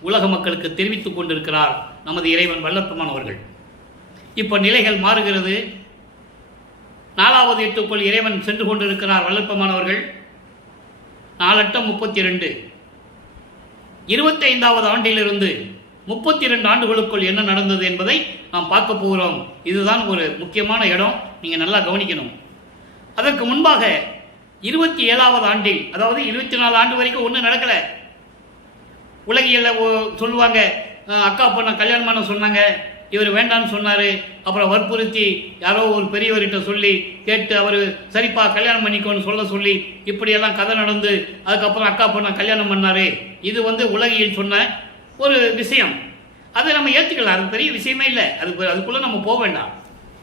உலக மக்களுக்கு தெரிவித்துக் கொண்டிருக்கிறார் நமது இறைவன் வல்லப்பமானவர்கள். இப்போ நிலைகள் மாறுகிறது. 4வது எட்டுக்குள் இறைவன் சென்று கொண்டிருக்கிறார் வல்லப்பமானவர்கள். 4×32 25வது ஆண்டிலிருந்து 32 ஆண்டுகளுக்குள் என்ன நடந்தது என்பதை நாம் பார்க்க போகிறோம். இதுதான் ஒரு முக்கியமான இடம், நீங்க நல்லா கவனிக்கணும். அதற்கு முன்பாக 27வது ஆண்டில், அதாவது 24 ஆண்டு வரைக்கும் ஒன்றும் நடக்கல. உலகியல்ல சொல்லுவாங்க, அக்கா பொண்ணை கல்யாணம் பண்ண சொன்னாங்க, இவர் வேண்டான்னு சொன்னாரு, அப்புறம் வற்புறுத்தி யாரோ ஒரு பெரியவர்கிட்ட சொல்லி கேட்டு அவர் சரிப்பா கல்யாணம் பண்ணிக்கோன்னு சொல்லி இப்படியெல்லாம் கதை நடந்து அதுக்கப்புறம் அக்கா பொண்ணை கல்யாணம் பண்ணாரு. இது உலகியல் சொன்ன ஒரு விஷயம். அதை நம்ம ஏற்றுக்கலாம், அது பெரிய விஷயமே இல்லை, அதுக்குள்ள நம்ம போக வேண்டாம்.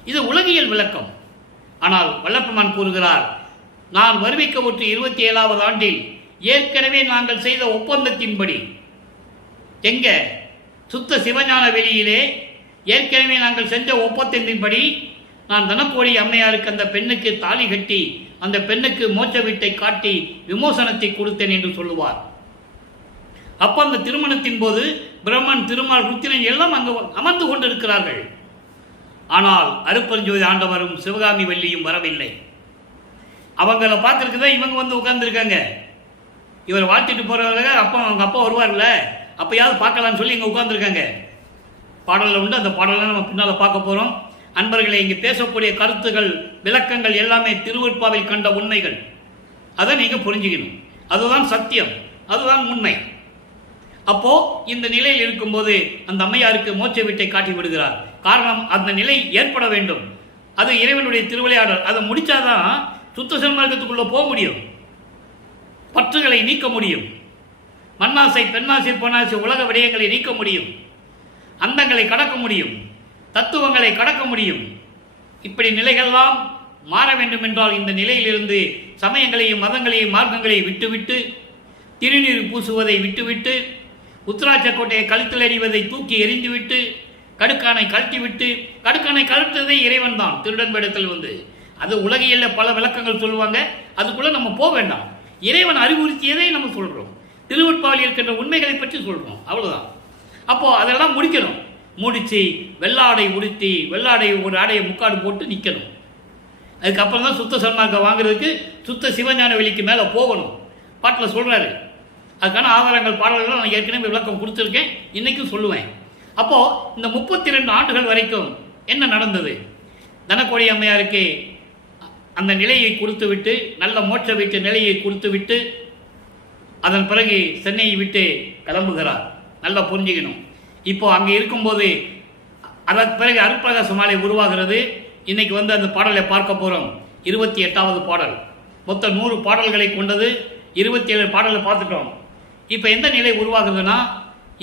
இது உலகியல் விளக்கம். ஆனால் வல்லப்பமான் கூறுகிறார், நான் வருவிக்க உற்று 27வது ஆண்டில் ஏற்கனவே நாங்கள் செய்த ஒப்பந்தத்தின்படி, எங்க சுத்த சிவஞான வெளியிலே ஏற்கனவே நாங்கள் செஞ்ச ஒப்பந்தத்தின்படி நான் தனக்கோடி அம்மையாருக்கு அந்த பெண்ணுக்கு தாலி கட்டி அந்த பெண்ணுக்கு மோட்ச வீட்டை காட்டி விமோசனத்தை கொடுத்தேன் என்று சொல்லுவார். அப்ப அந்த திருமணத்தின் போது பிரம்மன், திருமால், ருத்திரன் எல்லாம் அங்கு அமர்ந்து கொண்டிருக்கிறார்கள். ஆனால் அருப்பெருஞ்சோதி ஆண்டவரும் சிவகாமி வள்ளியும் வரவில்லை. அவங்கள பார்த்துருக்குதான் இவங்க உட்கார்ந்துருக்காங்க. இவர் வாழ்த்திட்டு போறவங்க அவங்க அப்பா வருவார்ல, அப்பயாவது பார்க்கலான்னு சொல்லி இங்க உட்கார்ந்துருக்காங்க. பாடலில் உண்டு, அந்த பாடலை நம்ம பின்னால பார்க்க போறோம். அன்பர்களை, இங்கு பேசக்கூடிய கருத்துகள், விளக்கங்கள் எல்லாமே திருவருட்பாவில் கண்ட உண்மைகள். அதை நீங்க புரிஞ்சுக்கணும். அதுதான் சத்தியம், அதுதான் உண்மை. அப்போ இந்த நிலையில் இருக்கும்போது அந்த அம்மையாருக்கு மோட்ச வீட்டை காட்டி விடுகிறார். காரணம், அந்த நிலை ஏற்பட வேண்டும். அது இறைவனுடைய திருவிளையாடல். அதை முடிச்சாதான் சுத்த சன்மார்க்கத்துக்குள்ள போக முடியும், பற்றுகளை நீக்க முடியும், மண்ணாசை, பெண்ணாசை, பொன்னாசை, உலக விடயங்களை நீக்க முடியும், அந்தங்களை கடக்க முடியும், தத்துவங்களை கடக்க முடியும். இப்படி நிலைகள்லாம் மாற வேண்டும் என்றால் இந்த நிலையிலிருந்து சமயங்களையும் மதங்களையும் மார்க்கங்களையும் விட்டுவிட்டு, திருநீர் பூசுவதை விட்டுவிட்டு, உத்ராட்ச கோட்டையை கழுத்தில் எறிவதை தூக்கி எறிந்துவிட்டு, கடுக்கானை கழட்டிவிட்டு, கடுக்கானை கழட்டுவதே இறைவன் தான் திருடன் வேடத்தில் அது உலகியல்ல பல விளக்கங்கள் சொல்லுவாங்க, அதுக்குள்ள நம்ம போக வேண்டாம். இறைவன் அறிவுறுத்தியதை நம்ம சொல்றோம், திருவருட்பாவில் இருக்கின்ற உண்மைகளை பற்றி சொல்றோம், அவ்வளவுதான். அப்போ அதெல்லாம் முடிக்கணும். முடிச்சு வெள்ளாடை உடுத்தி, வெள்ளாடை ஒரு ஆடையை முக்காடு போட்டு நிற்கணும். அதுக்கப்புறம் தான் சுத்த சன்மார்க்கம் வாங்குறதுக்கு சுத்த சிவஞான வெளிக்கு மேலே போகணும். பாட்டில் சொல்றாரு. அதுக்கான ஆதாரங்கள், பாடல்கள் நான் ஏற்கனவே விளக்கம் கொடுத்துருக்கேன், இன்னைக்கும் சொல்லுவேன். அப்போ இந்த 32 ஆண்டுகள் வரைக்கும் என்ன நடந்தது? தனக்கோடி அம்மையாருக்கு அந்த நிலையை கொடுத்து விட்டு, நல்ல மோட்ச வீட்டு நிலையை கொடுத்து விட்டு, அதன் பிறகு சென்னையை விட்டு கிளம்புகிறார். நல்லா புரிஞ்சுக்கணும். இப்போ அங்கே இருக்கும்போது அதற்கு பிறகு அருட்பிரகாச மாலை உருவாகிறது. இன்னைக்கு அந்த பாடலை பார்க்க போறோம். 28வது பாடல். மொத்தம் 100 பாடல்களை கொண்டது. 27 பாடலை பார்த்துட்டோம். இப்போ எந்த நிலை உருவாகுதுன்னா,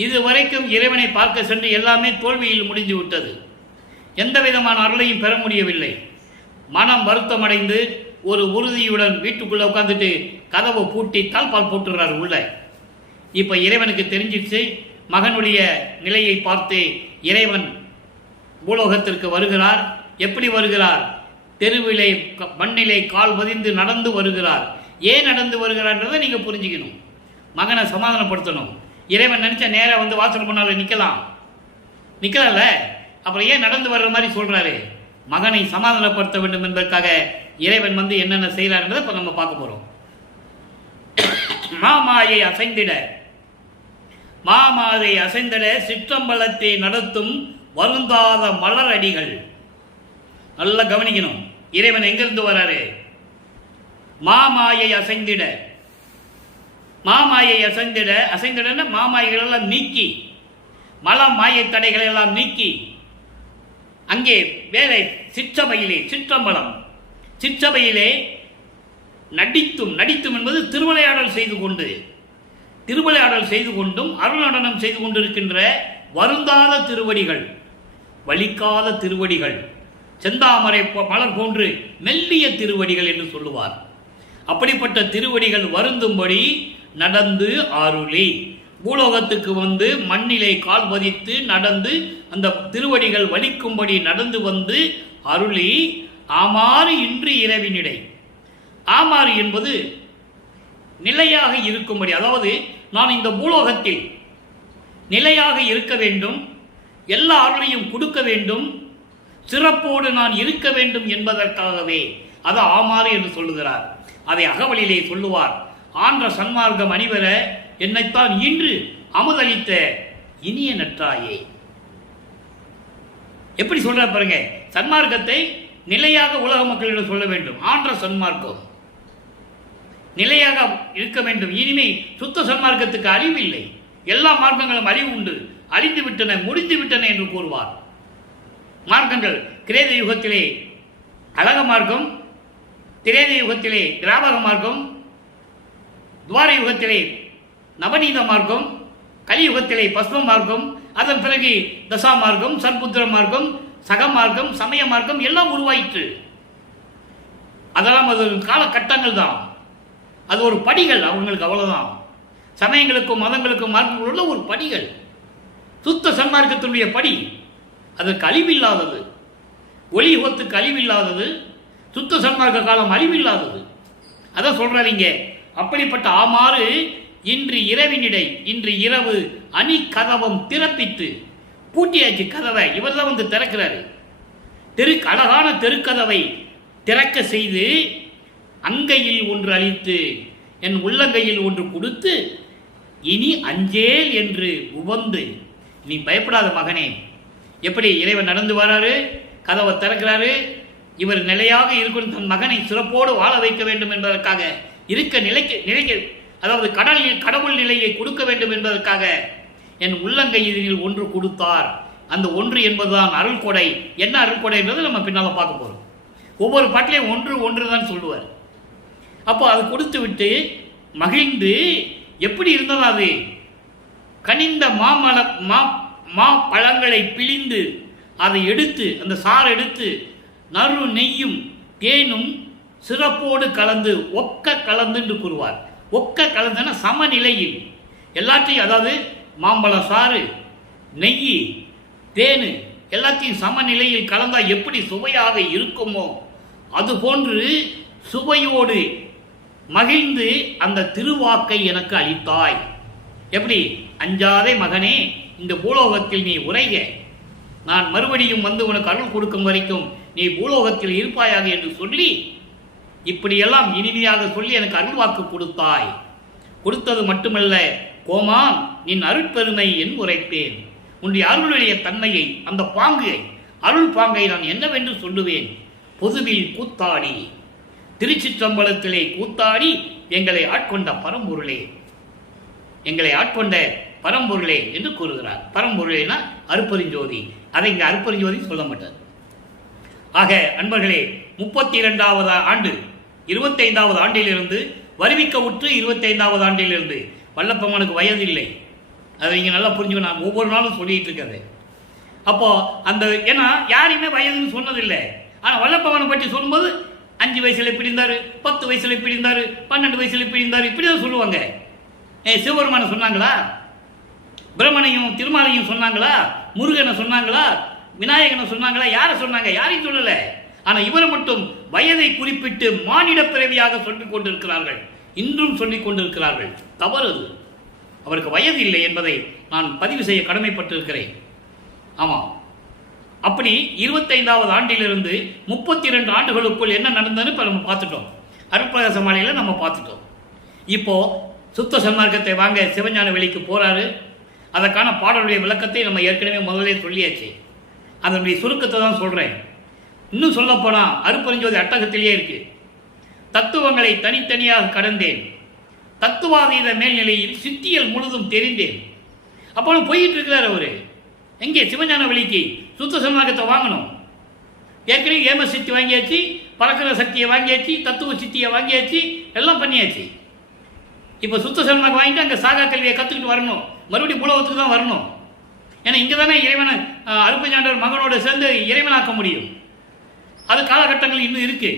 இதுவரைக்கும் இறைவனை பார்க்க சென்று எல்லாமே தோல்வியில் முடிந்து விட்டது. எந்த விதமான அருளையும் பெற முடியவில்லை. மனம் வருத்தமடைந்து ஒரு உறுதியுடன் வீட்டுக்குள்ள உட்காந்துட்டு கதவை பூட்டி தாழ்பால் போட்டுறாரு உள்ள. இப்ப இறைவனுக்கு தெரிஞ்சிடுச்சு. மகனுடைய நிலையை பார்த்து இறைவன் பூலோகத்திற்கு வருகிறார். எப்படி வருகிறார்? தெருவிலே மண்ணிலே கால் பதிந்து நடந்து வருகிறார். ஏன் நடந்து வருகிறார்ன்றதை நீங்க புரிஞ்சுக்கணும். மகனை சமாதானப்படுத்தணும். இறைவன் நினைச்ச நேரம் வந்து வாசல் பண்ணால நிக்கலாம்ல, அப்புறம் ஏன் நடந்து வர்ற மாதிரி சொல்றாரு? மகனை சமாதானப்படுத்த வேண்டும் என்பதற்காக இறைவன் வந்து என்னென்ன செய்யறாருன்றதை இப்ப நம்ம பார்க்க போறோம். மாமாயை அசைந்திட சிற்றம்பலத்தை நடத்தும் வருந்தாத மலர் அடிகள். நல்லா கவனிக்கணும். இறைவன் எங்கிருந்து வராரு? மாமாயை அசைந்திட. மாமாய்கள் எல்லாம் நீக்கி, மாயை தடைகள் எல்லாம் நீக்கி, அங்கே வேலை சிற்றபையிலே, சிற்றபையிலே நடித்தும் என்பது திருவிளையாடல் செய்து கொண்டும் அருள் நடனம் செய்து கொண்டிருக்கின்ற வருந்தாத திருவடிகள், வலிக்காத திருவடிகள், செந்தாமரை மலர் போன்று மெல்லிய திருவடிகள் என்று சொல்லுவார். அப்படிப்பட்ட திருவடிகள் வருந்தும்படி நடந்து அருளி, பூலோகத்துக்கு வந்து மண்ணிலே கால் பதித்து நடந்து அந்த திருவடிகள் வலிக்கும்படி நடந்து வந்து அருளி ஆமாறு இன்று இரவினிடை. ஆமாறு என்பது நிலையாக இருக்கும்படி, அதாவது நான் இந்த பூலோகத்தில் நிலையாக இருக்க வேண்டும், எல்லா அருளையும் கொடுக்க வேண்டும், சிறப்போடு நான் இருக்க வேண்டும் என்பதற்காகவே அது ஆமாறு என்று சொல்லுகிறார். அதை அகவலிலே சொல்லுவார். ஆன்ற சன்மார்க்கம் அணிவர என்னைத்தான் இன்று அமுதளித்த இனிய நற்றாயே. எப்படி சொல்ற பாருங்க. சன்மார்க்கத்தை நிலையாக உலக மக்களிடம் சொல்ல வேண்டும். ஆன்ற சன்மார்க்கம் நிலையாக இருக்க வேண்டும். இனிமே சுத்த சன்மார்க்கத்துக்கு அழிவு இல்லை. எல்லா மார்க்கங்களும் அழிவு உண்டு, அழிந்து விட்டன, முடிந்து விட்டன என்று கூறுவார். மார்க்கங்கள் கிரேத யுகத்திலே அழக மார்க்கம், திரேத யுகத்திலே கிராமக மார்க்கம், துவார யுகத்திலே நவநீத மார்க்கம், கலியுகத்திலே பஸ்ம மார்க்கம், அதன் பிறகு தசா மார்க்கம், சர்புத்திர மார்க்கம், சக மார்க்கம், சமய மார்க்கம் எல்லாம் உருவாயிற்று. அதெல்லாம் அது காலகட்டங்கள் தான். அது ஒரு படிகள் அவங்களுக்கு, அவ்வளவுதான். சமயங்களுக்கும் மதங்களுக்கும் மார்க்கங்கள் உள்ள ஒரு படிகள். சுத்த சன்மார்க்கத்தினுடைய படி அதற்கு அழிவில்லாதது, ஒளி யுகத்துக்கு அழிவில்லாதது, சுத்த சன்மார்க்க காலம் அழிவில்லாதது. அதான் சொல்றீங்க. அப்படிப்பட்ட ஆமாறு இன்று இரவினிடை, இன்று இரவு அணி கதவம் திறப்பித்து, பூட்டியாச்சு கதவை, இவர் தான் வந்து திறக்கிறாரு. அழகான தெருக்கதவை திறக்க செய்து அங்கையில் ஒன்று அளித்து, என் உள்ளங்கையில் ஒன்று கொடுத்து, இனி அஞ்சேல் என்று உவந்து, நீ பயப்படாத மகனே. எப்படி இறைவன் நடந்து வராரு, கதவை திறக்கிறாரு. இவர் நிலையாக இருக்கும் தன் மகனை சிறப்போடு வாழ வைக்க வேண்டும் என்பதற்காக, இருக்க நிலைக்கு அதாவது கடவுள் நிலையை கொடுக்க வேண்டும் என்பதற்காக என் உள்ளங்கையில் ஒன்று கொடுத்தார். அந்த ஒன்று என்பதுதான் அருள் கொடை. என்ன அருள் கொடை என்பது நம்ம பின்னால பார்க்க போறோம். ஒவ்வொரு பாட்டிலையும் ஒன்று தான் சொல்லுவார். அப்போ அது கொடுத்து விட்டு மகிழ்ந்து, எப்படி இருந்தது அது? கனிந்த மா பழங்களை பிழிந்து அதை எடுத்து, அந்த சாறு எடுத்து, நறு நெய்யும் தேனும் சிறப்போடு கலந்து, ஒக்க கலந்து என்று கூறுவார். ஒக்க கலந்துன்னா சமநிலையில் எல்லாத்தையும், அதாவது மாம்பழ சாறு, நெய், தேனு எல்லாத்தையும் சமநிலையில் கலந்தா எப்படி சுவையாக இருக்குமோ அதுபோன்று சுவையோடு மகிழ்ந்து அந்த திருவாக்கை எனக்கு அளித்தாய். எப்படி? அஞ்சாதே மகனே, இந்த பூலோகத்தில் நீ உரைக, நான் மறுபடியும் வந்து உனக்கு அருள் கொடுக்கும் வரைக்கும் நீ பூலோகத்தில் இருப்பாயாக என்று சொல்லி, இப்படியெல்லாம் இனிமையாக சொல்லி எனக்கு அருள் வாக்கு கொடுத்தாய். கொடுத்தது மட்டுமல்ல, கோமான் நின் அருட்பெருமை என் உரைப்பேன். உன்னுடைய அருளுடைய தன்மையை, அந்த பாங்கை, அருள் பாங்கை நான் என்னவென்று சொல்லுவேன். பொதுவில் கூத்தாடி, திருச்சிற்றம்பலத்திலே கூத்தாடி எங்களை ஆட்கொண்ட பரம்பொருளே, எங்களை ஆட்கொண்ட பரம்பொருளே என்று கூறுகிறார். பரம்பொருளேனா அருப்பெருஞ்சோதி. அதை இங்கே அருப்பெருஞ்சோதி சொல்ல மாட்டார். ஆக அன்பர்களே, 32வது ஆண்டு 25வது ஆண்டிலிருந்து வருவிக்க உற்று 25வது ஆண்டிலிருந்து வல்லப்பம்மனுக்கு வயது இல்லை. அதை நீங்கள் நல்லா புரிஞ்சுக்கணும். நான் ஒவ்வொரு நாளும் சொல்லிட்டு இருக்கிறது. அப்போ அந்த, ஏன்னா யாரையுமே வயதுன்னு சொன்னதில்லை. ஆனால் வல்லப்பவனை பற்றி சொல்லும்போது 5 வயசுல இப்படி இருந்தார், 10 வயசுல இப்படி இருந்தார், 12 வயசுல இப்படி இருந்தார், இப்படி தான் சொல்லுவாங்க. சிவபெருமானை சொன்னாங்களா? பிரம்மனையும் திருமாலையும் சொன்னாங்களா? முருகனை சொன்னாங்களா? விநாயகனை சொன்னாங்களா? யாரை சொன்னாங்க? யாரையும் சொல்லல. ஆனால் இவரை மட்டும் வயதை குறிப்பிட்டு மானிட பிறவியாக சொல்லிக் கொண்டிருக்கிறார்கள், இன்றும் சொல்லிக் கொண்டிருக்கிறார்கள். தவறு. அவருக்கு வயது இல்லை என்பதை நான் பதிவு செய்ய கடமைப்பட்டிருக்கிறேன். ஆமாம், அப்படி 25வது ஆண்டிலிருந்து 32 ஆண்டுகளுக்குள் என்ன நடந்ததுன்னு இப்போ நம்ம பார்த்துட்டோம். அருட்பிரகாச மாலையில் நம்ம பார்த்துட்டோம். இப்போ சுத்த சன்மார்க்கத்தை வாங்க சிவஞான வெளிக்கு போறாரு. அதற்கான பாடலுடைய விளக்கத்தை நம்ம ஏற்கனவே முதலே சொல்லியாச்சு. அதனுடைய சுருக்கத்தை தான் சொல்றேன். இன்னும் சொல்ல போனா அருட்பெருஞ்சோதி அட்டகத்திலேயே இருக்கு. தத்துவங்களை தனித்தனியாக கடந்தேன், தத்துவாதீத மேல்நிலையில் சித்தியல் முழுதும் தெரிந்தேன். அப்போ போயிட்டு இருக்கிறார் அவரு. எங்கே? சிவஞான வெளிக்கு சுத்த சன்மார்க்கத்தை வாங்கணும். ஏற்கனவே ஏம சித்தி வாங்கியாச்சு, பறக்கிற சக்தியை வாங்கியாச்சு, தத்துவ சித்தியை வாங்கியாச்சு, எல்லாம் பண்ணியாச்சு. இப்போ சுத்த சன்மார்க்கம் வாங்கிட்டு அங்கே சாகா கல்வியை கற்றுக்கிட்டு வரணும், மறுபடியும் உலகத்துக்கு தான் வரணும். ஏன்னா இங்கே தானே இறைவனை அருட்பெருஞ்சாண்டவர் மகனோட சேர்ந்து இறைவனாக்க முடியும். அது காலகட்டங்கள் இன்னும் இருக்கு.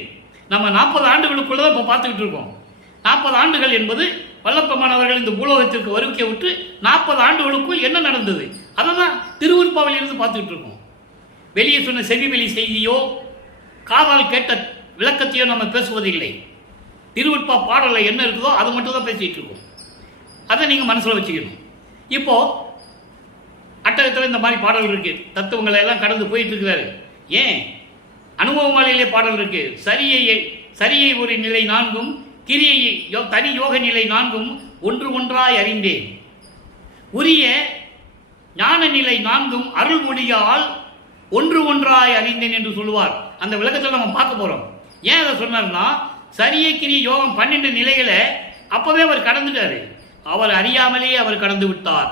நம்ம 40 ஆண்டுகளுக்குள்ள தான் இப்போ பார்த்துக்கிட்டு இருக்கோம். 40 ஆண்டுகள் என்பது வல்லப்பமானவர்கள் இந்த பூலோகத்திற்கு வருகை விட்டு 40 ஆண்டுகளுக்குள் என்ன நடந்தது அதை தான் திருவருட்பாவில் இருந்து பார்த்துக்கிட்டு இருக்கோம். வெளியே சொன்ன செவி வெளி செய்தியோ காதால் கேட்ட விளக்கத்தையோ நம்ம பேசுவதில்லை. திருவருட்பா பாடலில் என்ன இருக்குதோ அது மட்டும் தான் பேசிட்டு இருக்கோம். அதை நீங்கள் மனசில் வச்சுக்கணும். இப்போ அட்டகத்தில் இந்த மாதிரி பாடல் இருக்கு. தத்துவங்களை எல்லாம் கடந்து போயிட்டு இருக்கிறாரு. ஏன்? அனுபவமாலையிலே பாடல் இருக்கு. சரியை ஒரு நிலை 4ம், கிரியை தனி யோக நிலை 4ம் ஒன்று ஒன்றாய் அறிந்தேன். உரிய ஞான நிலை 4ம் அருள்மொழியால் ஒன்று ஒன்றாய் அறிந்தேன் என்று சொல்லுவார். அந்த விளக்கத்தில் நம்ம பார்க்க போறோம். ஏன் அதை சொன்னார்னா, சரியை கிரிய யோகம் 12 நிலைகளை அப்பவே அவர் கடந்துட்டாரு. அவர் அறியாமலேயே அவர் கடந்து விட்டார்.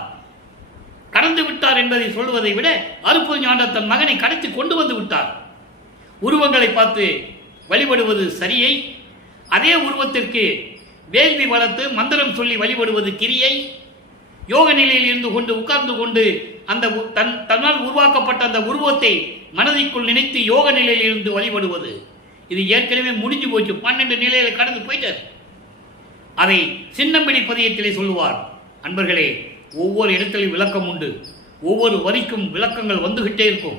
கடந்து விட்டார் என்பதை சொல்வதை விட அருட்பெருஞ்சாண்டவர் தன் மகனை கடத்தி கொண்டு வந்து விட்டார். உருவங்களை பார்த்து வழிபடுவது சரியை, அதே உருவத்திற்கு வேள்வி வளர்த்து மந்திரம் சொல்லி வழிபடுவது கிரியை, யோக நிலையில் இருந்து கொண்டு உட்கார்ந்து கொண்டு அந்த தன்னால் உருவாக்கப்பட்ட அந்த உருவத்தை மனதிற்குள் நினைத்து யோக நிலையில் இருந்து வழிபடுவது. இது ஏற்கனவே முடிஞ்சு போச்சு. 12 நிலையில கடந்து போயிட்டார். அதை சின்னம்படி பதியத்திலே சொல்லுவார். அன்பர்களே, ஒவ்வொரு இடத்திலும் விளக்கம் உண்டு. ஒவ்வொரு வரிக்கும் விளக்கங்கள் வந்துகிட்டே இருக்கும்.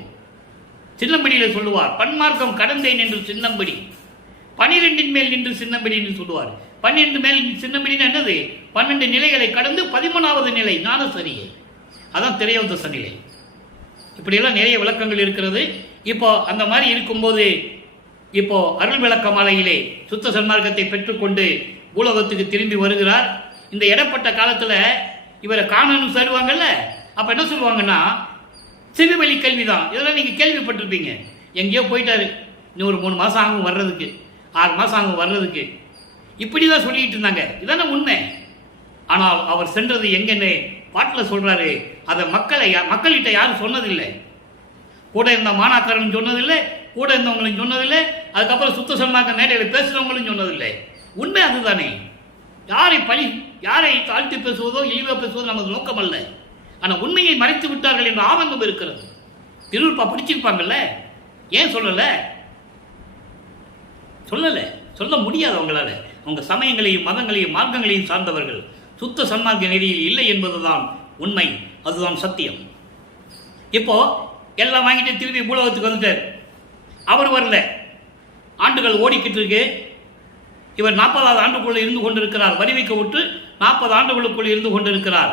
சின்னம்படியில சொல்லுவார், பன்மார்க்கம் கடந்தேன் என்று சின்னம்படி, 12 மேல் நின்று சின்னம்படி என்று சொல்லுவார். 12 மேல் சின்னம்படின்னு என்னது? 12 நிலைகளை கடந்து 13வது நிலை ஞானசரியை, அதான் திரையோதச நிலை. இப்படியெல்லாம் நிறைய விளக்கங்கள் இருக்கிறது. இப்போ அந்த மாதிரி இருக்கும்போது இப்போ அருள் விளக்க மாலையிலே சுத்த சன்மார்க்கத்தை பெற்றுக்கொண்டு பூலோகத்துக்கு திரும்பி வருகிறார். இந்த இடப்பட்ட காலத்துல இவரை காணணும் சொல்லுவாங்கல்ல, அப்ப என்ன சொல்லுவாங்கன்னா, சிறுவெளி கல்விதான். இதெல்லாம் நீங்க கேள்விப்பட்டிருப்பீங்க. எங்கேயோ போயிட்டாரு, இன்னும் ஒரு 3 மாசம் ஆகும் வர்றதுக்கு, 6 மாசம் ஆகும் வர்றதுக்கு, இப்படிதான் சொல்லிட்டு இருந்தாங்க. இதான உண்மை. ஆனால் அவர் சென்றது எங்கன்னு பாட்டில் சொல்றாரு. அதை மக்கள்கிட்ட யாரும் சொன்னதில்லை. கூட இருந்த மாணாக்கரன் சொன்னதில்லை, கூட இருந்தவங்களும் சொன்னதில்லை, அதுக்கப்புறம் சுத்த சன்மார்க்க மேடையில் பேசுறவங்களும் சொன்னதில்லை. உண்மை அதுதானே. யாரை தாழ்த்தி பேசுவதோ இழிவா பேசுவதோ நமது நோக்கம் அல்ல. ஆனால் உண்மையை மறைத்து விட்டார்கள் என்ற ஆதங்கம் இருக்கிறது. திருவருட்பா படிச்சிருப்பாங்கல்ல, ஏன் சொல்லல? சொல்ல முடியாது அவங்களால. அவங்க சமயங்களையும் மதங்களையும் மார்க்கங்களையும் சார்ந்தவர்கள். சுத்த சன்மார்க்க நெறியில் இல்லை என்பதுதான் உண்மை, அதுதான் சத்தியம். இப்போ எல்லாம் வாங்கிட்டு திரும்பி பூலோகத்துக்கு வந்துட்டார். அவர் வரல, ஆண்டுகள் ஓடிக்கிட்டு இருக்கு. இவர் 40வது ஆண்டுக்குள்ள இருந்து கொண்டிருக்கிறார். வரி வைக்க விட்டு 40 ஆண்டுகளுக்குள் இருந்து கொண்டிருக்கிறார்.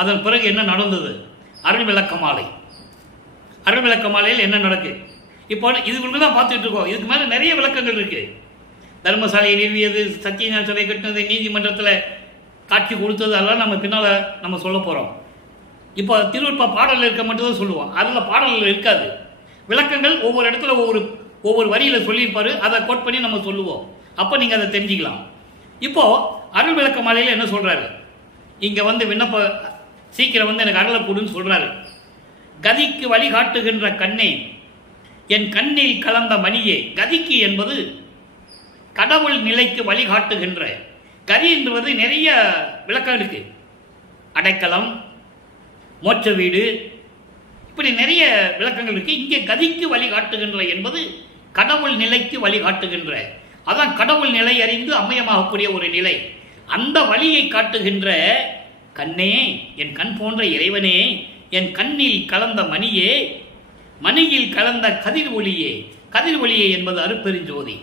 அதன் பிறகு என்ன நடந்தது? அருள் விளக்க மாலை. அருள் விளக்க மாலையில் என்ன நடக்கு? இப்போ இதுக்குள்ள தான் பார்த்துட்டு இருக்கோம். இதுக்கு மேலே நிறைய விளக்கங்கள் இருக்கு. தர்மசாலையை நிறுவியது, சத்தியஞான சபை கட்டினது, நீதிமன்றத்தில் காட்சி கொடுத்தது, அதெல்லாம் நம்ம பின்னால் நம்ம சொல்ல போகிறோம். இப்போ திருவருட்பா பாடலில் இருக்க மட்டும்தான் சொல்லுவோம். அதில் பாடல்கள் இருக்காது. விளக்கங்கள் ஒவ்வொரு இடத்துல ஒவ்வொரு வரியில் சொல்லியிருப்பாரு. அதை கோட் பண்ணி நம்ம சொல்லுவோம். அப்போ நீங்கள் அதை தெரிஞ்சுக்கலாம். இப்போது அருள் விளக்க மாலையில் என்ன சொல்கிறாரு? இங்கே வந்து விண்ணப்ப சீக்கிரம் வந்து எனக்கு அருளை கூடுன்னு சொல்கிறாரு. கதிக்கு வழிகாட்டுகின்ற கண்ணே, என் கண்ணில் கலந்த மணியே. கதிக்கு என்பது கடவுள் நிலைக்கு வழிகாட்டுகின்ற. கதி என்பது நிறைய விளக்கம் இருக்கு. அடைக்கலம், மோட்ச வீடு, இப்படி நிறைய விளக்கங்கள் இருக்கு. இங்கே கதிக்கு வழிகாட்டுகின்ற என்பது கடவுள் நிலைக்கு வழிகாட்டுகின்ற, அதான் கடவுள் நிலை அறிந்து அம்மையமாகக்கூடிய ஒரு நிலை. அந்த வழியை காட்டுகின்ற கண்ணே, என் கண் போன்ற இறைவனே, என் கண்ணில் கலந்த மணியே, மணியில் கலந்த கதிர் ஒளியே. கதிர் ஒளியே என்பது அருட்பெருஞ்சோதி.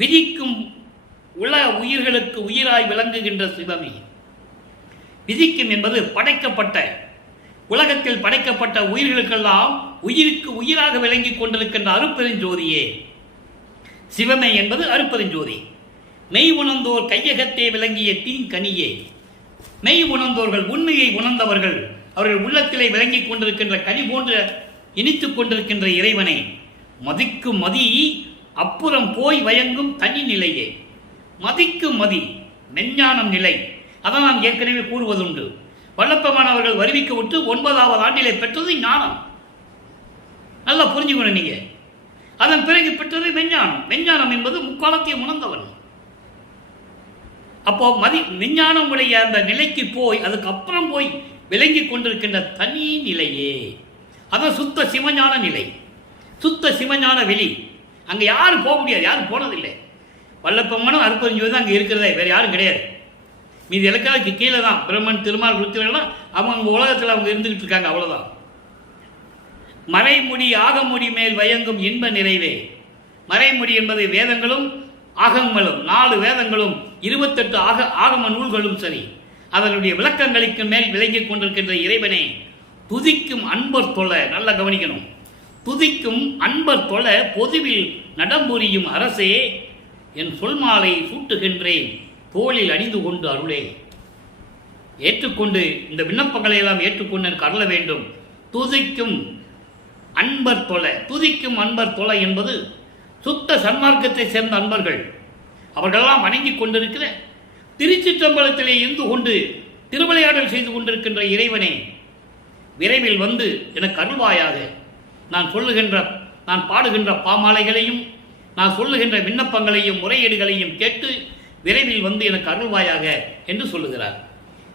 விதிக்கும் உயிர்களுக்கு உயிராய் விளங்குகின்ற சிவமே. விதிக்கும் என்பது படைக்கப்பட்ட, உலகத்தில் படைக்கப்பட்ட உயிர்களுக்கெல்லாம் உயிருக்கு உயிராக விளங்கிக் கொண்டிருக்கின்ற அருட்பெருஞ்சோதியே. சிவமே என்பது அருட்பெருஞ்சோதி. மெய் உணர்ந்தோர் கையகத்தே விளங்கிய தீங்கனியே. மெய் உணர்ந்தோர்கள், உண்மையை உணர்ந்தவர்கள், அவர்கள் உள்ளத்திலே விளங்கிக் கொண்டிருக்கின்ற கனி போன்று இனித்துக் கொண்டிருக்கின்ற இறைவனை. மதிக்கும் மதி அப்புறம் போய் வயங்கும் தனி நிலையே. மதிக்கும் மதி மெஞ்ஞானம் நிலை. அதை நான் ஏற்கனவே கூறுவதுண்டு. வல்லப்பமானவர்கள் வருவிக்க விட்டு 9வது ஆண்டிலே பெற்றது ஞானம். நல்லா புரிஞ்சுக்கணும் நீங்க. அதன் பிறகு பெற்றது மெஞ்ஞானம். மெஞ்ஞானம் என்பது முக்காலத்தையும் உணர்ந்தவன். அப்போ விஞ்ஞானம் உடைய அந்த நிலைக்கு போய் அதுக்கப்புறம் போய் விளங்கி கொண்டிருக்கின்ற தனி நிலையே. அதான் சுத்த சிவஞான நிலை, சுத்த சிவஞான வெளி. அங்கே யாரும் போக முடியாது, யாரும் போனதில்லை. வல்லப்பம்மனும் அருட்பெருஞ்சோதி தான் அங்கே இருக்கிறதே, வேறு யாரும் கிடையாது. மீது இலக்காவுக்கு கீழே தான் பிரம்மன், திருமால், ருத்திரலாம் அவங்க உலகத்தில் அவங்க இருந்துகிட்டு இருக்காங்க, அவ்வளோதான். மறைமுடி ஆகமுடி மேல் வயங்கும் இன்ப நிறைவே. மறைமுடி என்பது வேதங்களும் ஆகங்களும், 4 வேதங்களும் 28 ஆகம நூல்களும் சரி, அதனுடைய விளக்கங்களுக்கு மேல் விளங்கிக் கொண்டிருக்கின்ற இறைவனே. துதிக்கும் அன்பர் தொலை, நல்லா கவனிக்கணும். துதிக்கும் அன்பர் தொலை பொதுவில் நடம்புரியும் அரசே, என் சொல்மாலை சூட்டுகின்றேன் தோளில் அணிந்து கொண்டு அருளே. ஏற்றுக்கொண்டு இந்த விண்ணப்பங்களை எல்லாம் ஏற்றுக்கொண்டு எனக்கு அருள வேண்டும். துதிக்கும் அன்பர் தொலை. துதிக்கும் அன்பர் தொலை என்பது சுத்த சன்மார்க்கத்தை சேர்ந்த அன்பர்கள். அவர்களெல்லாம் வணங்கி கொண்டிருக்கிற திருச்சிற்றம்பலத்திலே இருந்து கொண்டு திருவிளையாடல் செய்து கொண்டிருக்கின்ற இறைவனே, விரைவில் வந்து எனக்கு அருள்வாயாக. நான் பாடுகின்ற பாமாலைகளையும் நான் சொல்லுகின்ற விண்ணப்பங்களையும் முறையீடுகளையும் கேட்டு விரைவில் வந்து எனக்கு அருள்வாயாக என்று சொல்லுகிறார்.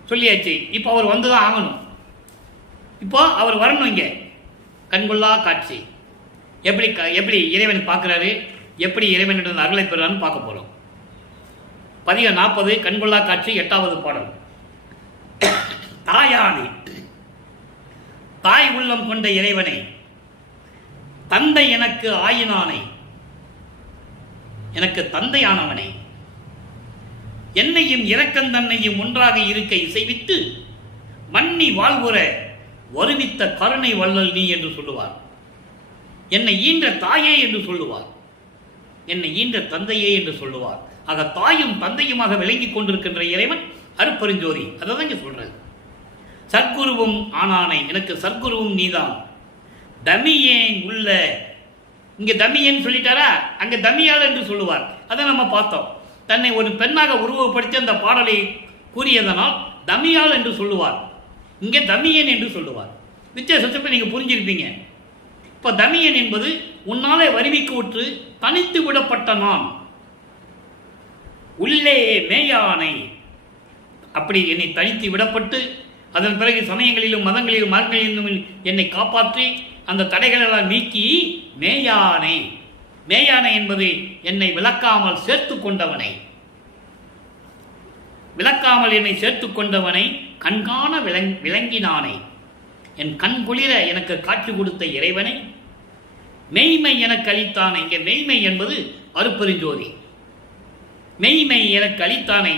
சொல்லியாச்சு. இப்போ அவர் வந்துதான் ஆகணும். இப்போ அவர் வரணும். இங்கே கண்கொள்ளா காட்சி எப்படி இறைவன் பார்க்கிறாரு, எப்படி இறைவனிடம் அருளை பெறான்னு பார்க்க போறோம். பதிகம் 40 கண்கொள்ளா காட்சி 8வது பாடல். தாயானே, தாய் உள்ளம் கொண்ட இறைவனை, தந்தை எனக்கு ஆயினானை, எனக்கு தந்தையானவனை, என்னையும் இரக்கந்தன்னையும் ஒன்றாக இருக்க இசைவித்து மன்னி வாழ்வுற வருவித்த கருணை வள்ளல் நீ என்று சொல்லுவார். என்னை ஈன்ற தாயே என்று சொல்லுவார். என்னை ஈன்ற தந்தையே என்று சொல்லுவார். ஆக தாயும் தந்தையுமாக விளங்கிக் கொண்டிருக்கின்ற இறைவன் அருட்பெருஞ்சோதி. அதை தான் இங்கே சொல்றது. சர்க்குருவும் ஆனானை, எனக்கு சர்க்குருவும் நீதான். தமியேன் உள்ள, இங்க தமியேன்னு சொல்லிட்டாரா, அங்க தமியாள் என்று சொல்லுவார். அதை நம்ம பார்த்தோம். தன்னை ஒரு பெண்ணாக உருவப்படுத்தி அந்த பாடலை கூறியதனால் தமியாள் என்று சொல்லுவார். இங்கே தமியன் என்று சொல்லுவார். வித்தியாசத்தை நீங்க புரிஞ்சிருப்பீங்க. இப்ப தமியன் என்பது உன்னாலே வருவிக்கு உற்று தனித்து விடப்பட்ட நான், உள்ளே மேயானை. அப்படி என்னை தனித்து விடப்பட்டு அதன் பிறகு சமயங்களிலும் மதங்களிலும் மரங்களிலும் என்னை காப்பாற்றி அந்த தடைகளெல்லாம் நீக்கி மேயானை. மேயானை என்பது என்னை விளக்காமல் சேர்த்து கொண்டவனை, விளக்காமல் என்னை சேர்த்து கொண்டவனை, கண்காண விளங்கினானை, என் கண் குளிர எனக்கு காட்சி கொடுத்த இறைவனை, மெய்மை எனக்கு அளித்தானை. இங்கே மெய்மை என்பது அருட்பெருஞ்சோதி. மெய்மை எனக்கு அளித்தானை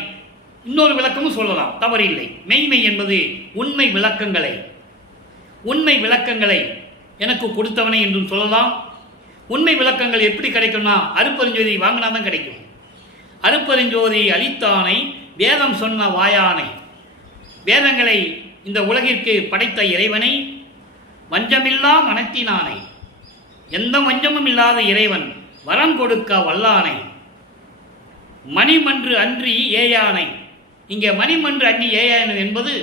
இன்னொரு விளக்கமும் சொல்லலாம், தவறில்லை. மெய்மை என்பது உண்மை விளக்கங்களை எனக்கு கொடுத்தவனை என்றும் சொல்லலாம். உண்மை விளக்கங்கள் எப்படி கிடைக்கும்னா அருட்பெருஞ்சோதி வாங்கினா தான் கிடைக்கும். அருட்பெருஞ்சோதி அளித்தானை, வேதம் சொன்ன வாயானை, வேதங்களை இந்த உலகிற்கு படைத்த இறைவனை, வஞ்சமில்லா மனத்தினானை, எந்த வஞ்சமும் இல்லாத இறைவன், வரம் கொடுக்க வல்லானை, மணிமன்று அன்றி ஏயானை. இங்கே மணிமன்று அன்றி ஏயானை என்பது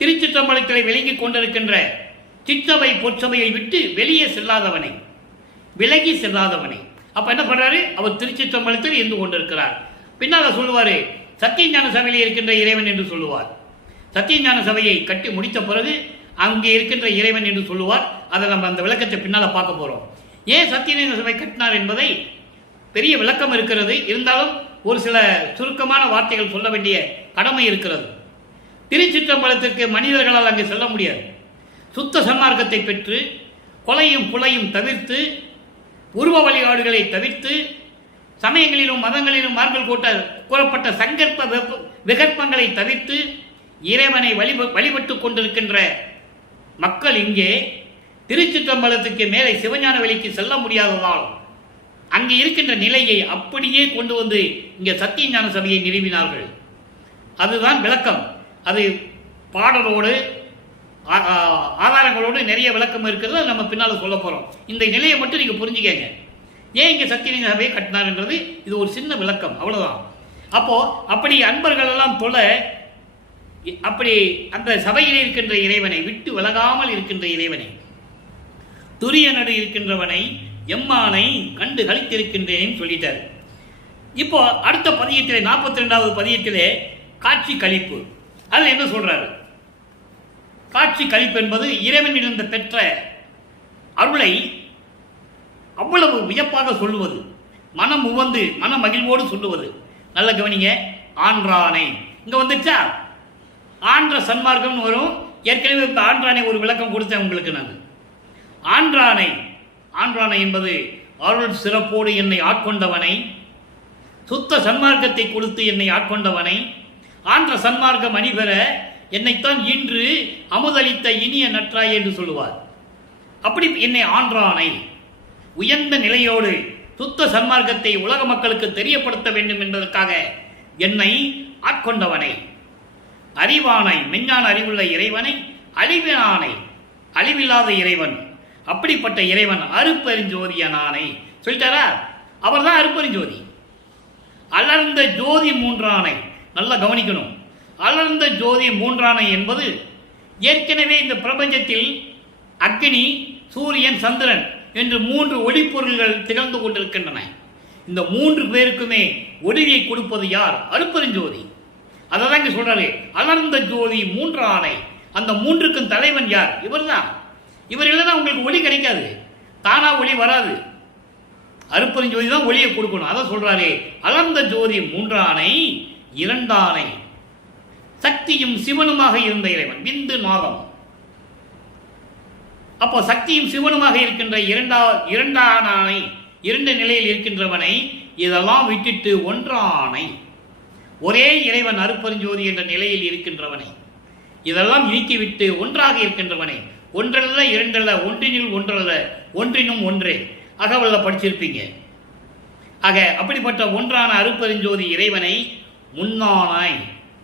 திருச்சிற்றம்பலத்திலே விளங்கிக் கொண்டிருக்கின்ற சிற்றவை பொற்சபையை விட்டு வெளியே செல்லாதவனை, விலகி செல்லாதவனை. அப்ப என்ன பண்றாரு, அவர் திருச்சிற்றம்பலத்தில் இருந்து கொண்டிருக்கிறார். பின்னால சொல்லுவாரு சத்தியஞான சபையில் இருக்கின்ற இறைவன் என்று சொல்லுவார். சத்தியஞான சபையை கட்டி முடித்த பிறகு அங்கே இருக்கின்ற இறைவன் என்று சொல்லுவார். அதை நம்ம அந்த விளக்கத்தை பின்னால பார்க்க போறோம். ஏன் சத்தியலிங்க சபை கட்டினார் என்பதை பெரிய விளக்கம் இருக்கிறது. இருந்தாலும் ஒரு சில சுருக்கமான வார்த்தைகள் சொல்ல வேண்டிய கடமை இருக்கிறது. திருச்சிற்றம்பலத்திற்கு மனிதர்களால் அங்கு செல்ல முடியாது. சுத்த சன்மார்க்கத்தை பெற்று கொலையும் புலையும் தவிர்த்து, உருவ வழிபாடுகளை தவிர்த்து, சமயங்களிலும் மதங்களிலும் மார்கள் கூறப்பட்ட சங்கற்ப விகற்பங்களை தவிர்த்து இறைவனை வழிபட்டு கொண்டிருக்கின்ற மக்கள் இங்கே திருச்சிற்றம்பலத்துக்கு மேலே சிவஞான வெளிக்கு செல்ல முடியாததால் அங்கே இருக்கின்ற நிலையை அப்படியே கொண்டு வந்து இங்கே சத்திய ஞான சபையை நிறுவினார்கள். அதுதான் விளக்கம். அது பாடலோடு ஆதாரங்களோடு நிறைய விளக்கம் இருக்கிறது. நம்ம பின்னால் சொல்ல போகிறோம். இந்த நிலையை மட்டும் நீங்கள் புரிஞ்சுக்கங்க. ஏன் இங்கே சத்தியலிங்க சபையை கட்டினார்ன்றது இது ஒரு சின்ன விளக்கம், அவ்வளோதான். அப்போது அப்படி அன்பர்கள் எல்லாம் தொழ, அப்படி அந்த சபையில் இருக்கின்ற இறைவனை விட்டு விலகாமல் இருக்கின்ற இறைவனை, துரிய நடு இருக்கின்றவனை, எம்மானை கண்டு கழித்திருக்கின்றேன் சொல்லிட்டார். இப்போ அடுத்த பதியத்திலே 42வது பதியத்திலே காட்சி கழிப்பு. அதில் என்ன சொல்றாரு? காட்சி கழிப்பு என்பது இறைவனிலிருந்து பெற்ற அருளை அவ்வளவு வியப்பாக சொல்லுவது, மனம் உவந்து மன மகிழ்வோடு சொல்லுவது. நல்ல கவனிங்க. ஆன்றானை இங்க வந்துச்சா? ஆன்ற சன்மார்க்கம் வரும். ஏற்கனவே இந்த ஆன்றானை ஒரு விளக்கம் கொடுத்தேன் உங்களுக்கு. நான் ஆன்றானை, ஆன்றானை என்பது அருள் சிறப்போடு என்னை ஆட்கொண்டவனை, சுத்த சன்மார்க்கத்தை கொடுத்து என்னை ஆட்கொண்டவனை, ஆன்ற சன்மார்க்கம் அணிபெற என்னைத்தான் இன்று அமுதளித்த இனிய நற்றாய் என்று சொல்லுவார். அப்படி என்னை ஆன்றானை உயர்ந்த நிலையோடு சுத்த சன்மார்க்கத்தை உலக மக்களுக்கு தெரியப்படுத்த வேண்டும் என்பதற்காக என்னை ஆட்கொண்டவனை, அறிவானை, மெஞ்ஞான அறிவுள்ள இறைவனை, அழிவினானை, அழிவில்லாத இறைவன், அப்படிப்பட்ட இறைவன் அருப்பெருஞ்சோதியனானை சொல்லிட்டாரா? அவர் தான் அருப்பெருஞ்சோதி. அலர்ந்த ஜோதி மூன்றானை. நல்லா கவனிக்கணும். அலர்ந்த ஜோதி மூன்றானை என்பது ஏற்கனவே இந்த பிரபஞ்சத்தில் அக்னி, சூரியன், சந்திரன் என்று 3 ஒளிப்பொருள்கள் திகழ்ந்து கொண்டிருக்கின்றன. இந்த 3 பேருக்குமே ஒளியை கொடுப்பது யார்? அருப்பெருஞ்சோதி. அதை தான் இங்க சொல்றாரு. அலர்ந்த ஜோதி மூன்றானை. அந்த 3க்கும் தலைவன் யார்? இவர் தான். இவர் இல்லைன்னா உங்களுக்கு ஒளி கிடைக்காது, தானா ஒளி வராது. அருப்பெருஞ்சோதி தான் ஒளியை கொடுக்கணும். அதை சொல்றாரு. அலர்ந்த ஜோதி மூன்றானை, இரண்டானை, சக்தியும் சிவனுமாக இருந்த இறைவன், விந்து நாதம். அப்போ சக்தியும் சிவனுமாக இருக்கின்ற இரண்டானை, 2 நிலையில் இருக்கின்றவனை இதெல்லாம் விட்டுட்டு ஒன்றானை, ஒரே இறைவன் அருப்பெருஞ்சோதி என்ற நிலையில் இருக்கின்றவனை இதெல்லாம் நீக்கிவிட்டு ஒன்றாக இருக்கின்றவனை, ஒன்றல்ல இரண்டல்ல, ஒன்றினில் ஒன்றல்ல, ஒன்றினும் ஒன்றே. அகவல்ல படிச்சிருப்பீங்க. ஆக அப்படிப்பட்ட ஒன்றான அருப்பெருஞ்சோதி இறைவனை முன்னானாய்,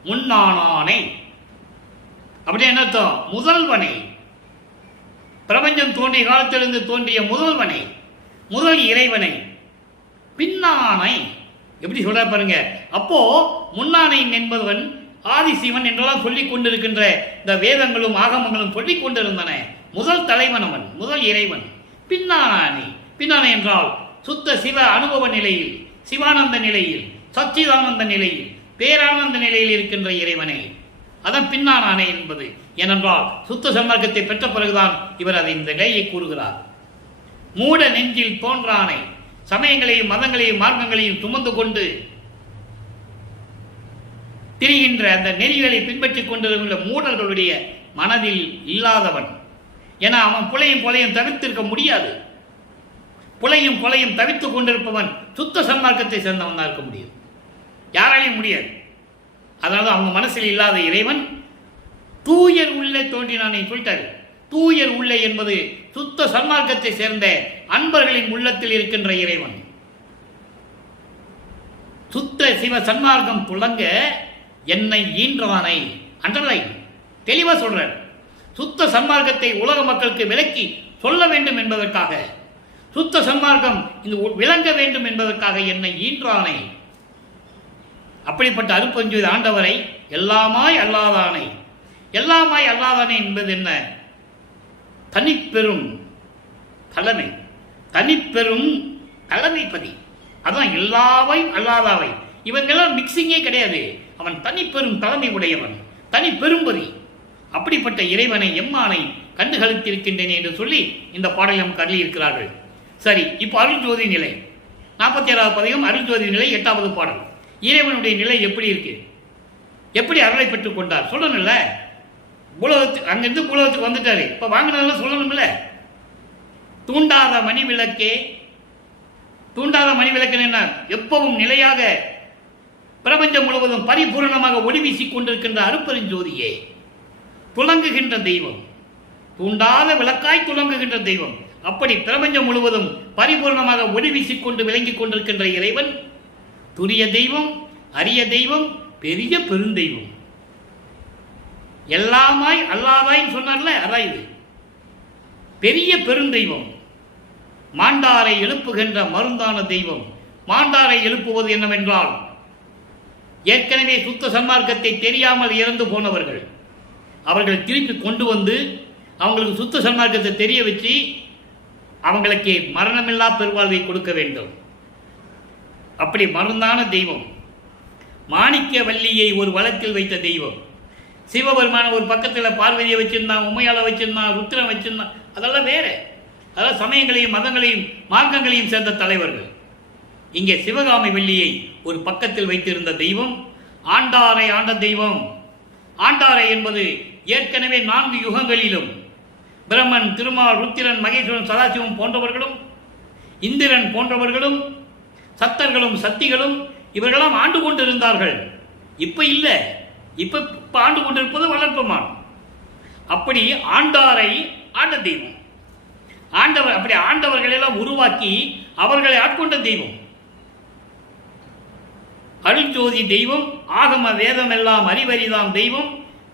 முன்னானானை. அப்படி என்ன அர்த்தம்? முதல்வனை, பிரபஞ்சம் தோன்றிய காலத்திலிருந்து தோன்றிய முதல்வனை, முதல் இறைவனை. பின்னானை எப்படி சொல்ற பாருங்க. அப்போ முன்னானை என்பவன் ஆதிசிவன் என்றெல்லாம் சொல்லிக் கொண்டிருக்கின்ற இந்த வேதங்களும் ஆகமங்களும் சொல்லிக் கொண்டிருந்தன. முதல் தலைவன் அவன், முதல் இறைவன். பின்னானை, பின்னானை என்றால் சுத்த சிவ அனுபவ நிலையில், சிவானந்த நிலையில், சச்சிதானந்த நிலையில், பேரானந்த நிலையில் இருக்கின்ற இறைவனை. அதான் பின்னானானே என்பது. ஏனென்றால் சுத்த சன்மார்க்கத்தை பெற்ற பிறகுதான் இவர் அதை இந்த நிலையை கூறுகிறார். மூட நெஞ்சில் தோன்றானை, சமயங்களையும் மதங்களையும் மார்க்கங்களையும் சுமந்து கொண்டு திரிகின்ற அந்த நெறிகளை பின்பற்றிக் கொண்டிருக்கின்ற மூடர்களுடைய மனதில் இல்லாதவன். ஏன்னா அவன் புலையும் கொலையும் தவிர்த்திருக்க முடியாது. புலையும் கொலையும் தவித்துக் கொண்டிருப்பவன் சுத்த சன்மார்க்கத்தை சேர்ந்தவன் தான் இருக்க முடியும், யாராலையும் முடியாது. அதனால அவங்க மனசில் இல்லாத இறைவன் தூயர் உள்ளே தோன்றினானே சொல்லிட்டாரு. தூயர் உள்ளே என்பது சுத்த சன்மார்க்கத்தை சேர்ந்த அன்பர்களின் உள்ளத்தில் இருக்கின்ற இறைவன். சுத்த சிவ சன்மார்க்கம் துளங்க என்னை ஈன்றானை. அண்டர்லைன் தெளிவா சொல்றார். சுத்த சன்மார்க்கத்தை உலக மக்களுக்கு விளக்கி சொல்ல வேண்டும் என்பதற்காக, சுத்த சன்மார்க்கம் இது விளங்க வேண்டும் என்பதற்காக என்னை ஈன்றானை. அப்படிப்பட்ட அருப்பெருஞ்சோதி ஆண்டவரை எல்லாமாய் அல்லாதானை. எல்லாமாய் அல்லாதானே என்பது என்ன? தனிப்பெரும் தலைமை, தனிப்பெரும் தலைமைப்பதி. அதான் எல்லாவை அல்லாதாவை. இவங்கெல்லாம் மிக்சிங்கே கிடையாது. அவன் தனிப்பெரும் தலைமை உடையவன், தனி பெரும்பதி. அப்படிப்பட்ட இறைவனை எம்மானை கண்டுகளித்திருக்கின்றேன் என்று சொல்லி இந்த பாடலை நமக்கு அருளி இருக்கிறார்கள். சரி, இப்போ அருள் ஜோதி நிலை 47வது பதிகம் அருள் ஜோதி நிலை 8வது பாடல். இறைவனுடைய நிலை எப்படி இருக்கு? எப்படி அருளை பெற்றுக் கொண்டார் சொல்லணும்ல. பூலோகத்துக்கு அங்கிருந்து பூலோகத்துக்கு வந்துட்டாரு. இப்போ வாங்கினதெல்லாம் சொல்லணும்ல. தூண்டாத மணி விளக்கே, தூண்டாத மணி விளக்குன்னு என்ன? எப்பவும் நிலையாக பிரபஞ்சம் முழுவதும் பரிபூர்ணமாக ஒளி வீசிக் கொண்டிருக்கின்ற அருட்பெருஞ்சோதியே, துலங்குகின்ற தெய்வம், தூண்டாத விளக்காய் துலங்குகின்ற தெய்வம். அப்படி பிரபஞ்சம் முழுவதும் பரிபூர்ணமாக ஒளி வீசிக்கொண்டு விளங்கிக் கொண்டிருக்கின்ற இறைவன் துரிய தெய்வம், அரிய தெய்வம், பெரிய பெருந்தெய்வம். எல்லாமாய் அல்லாதாய் சொன்னார்ல, அதான் இது பெரிய பெருந்தெய்வம். மாண்டாரை எழுப்புகின்ற மருந்தான தெய்வம். மாண்டாரை எழுப்புவது என்னவென்றால், ஏற்கனவே சுத்த சன்மார்க்கத்தை தெரியாமல் இறந்து போனவர்கள், அவர்களை திருப்பி கொண்டு வந்து அவங்களுக்கு சுத்த சன்மார்க்கத்தை தெரிய வச்சு அவங்களுக்கு மரணமில்லா பெருவாழ்வை கொடுக்க வேண்டும். அப்படி மருந்தான தெய்வம். மாணிக்க வள்ளியை ஒரு வளத்தில் வைத்த தெய்வம். சிவபெருமான ஒரு பக்கத்தில் பார்வதியை வச்சிருந்தான், உமையால வச்சிருந்தான், ருத்ரன் வச்சிருந்தான். அதெல்லாம் வேற. அதாவது சமயங்களையும் மதங்களையும் மார்க்கங்களையும் சேர்ந்த தலைவர்கள். இங்கே சிவகாமி வெள்ளியை ஒரு பக்கத்தில் வைத்திருந்த தெய்வம் ஆண்டாரை ஆண்ட தெய்வம். ஆண்டாரை என்பது ஏற்கனவே 4 யுகங்களிலும் பிரம்மன், திருமால், ருத்திரன், மகேஸ்வரன், சதாசிவம் போன்றவர்களும், இந்திரன் போன்றவர்களும், சத்தர்களும் சக்திகளும் இவர்களெல்லாம் ஆண்டு கொண்டிருந்தார்கள். இப்ப இல்ல, இப்ப ஆண்டு கொண்டிருப்பது வளர்ப்பமான். அப்படி ஆண்டாரை ஆண்ட தெய்வம். ஆண்டவர் அப்படி ஆண்டவர்கள் எல்லாம் உருவாக்கி அவர்களை ஆட்கொண்ட தெய்வம் அருள்ஜோதி தெய்வம். ஆகம வேதம் எல்லாம் அறிவறிதாம் தெய்வம்.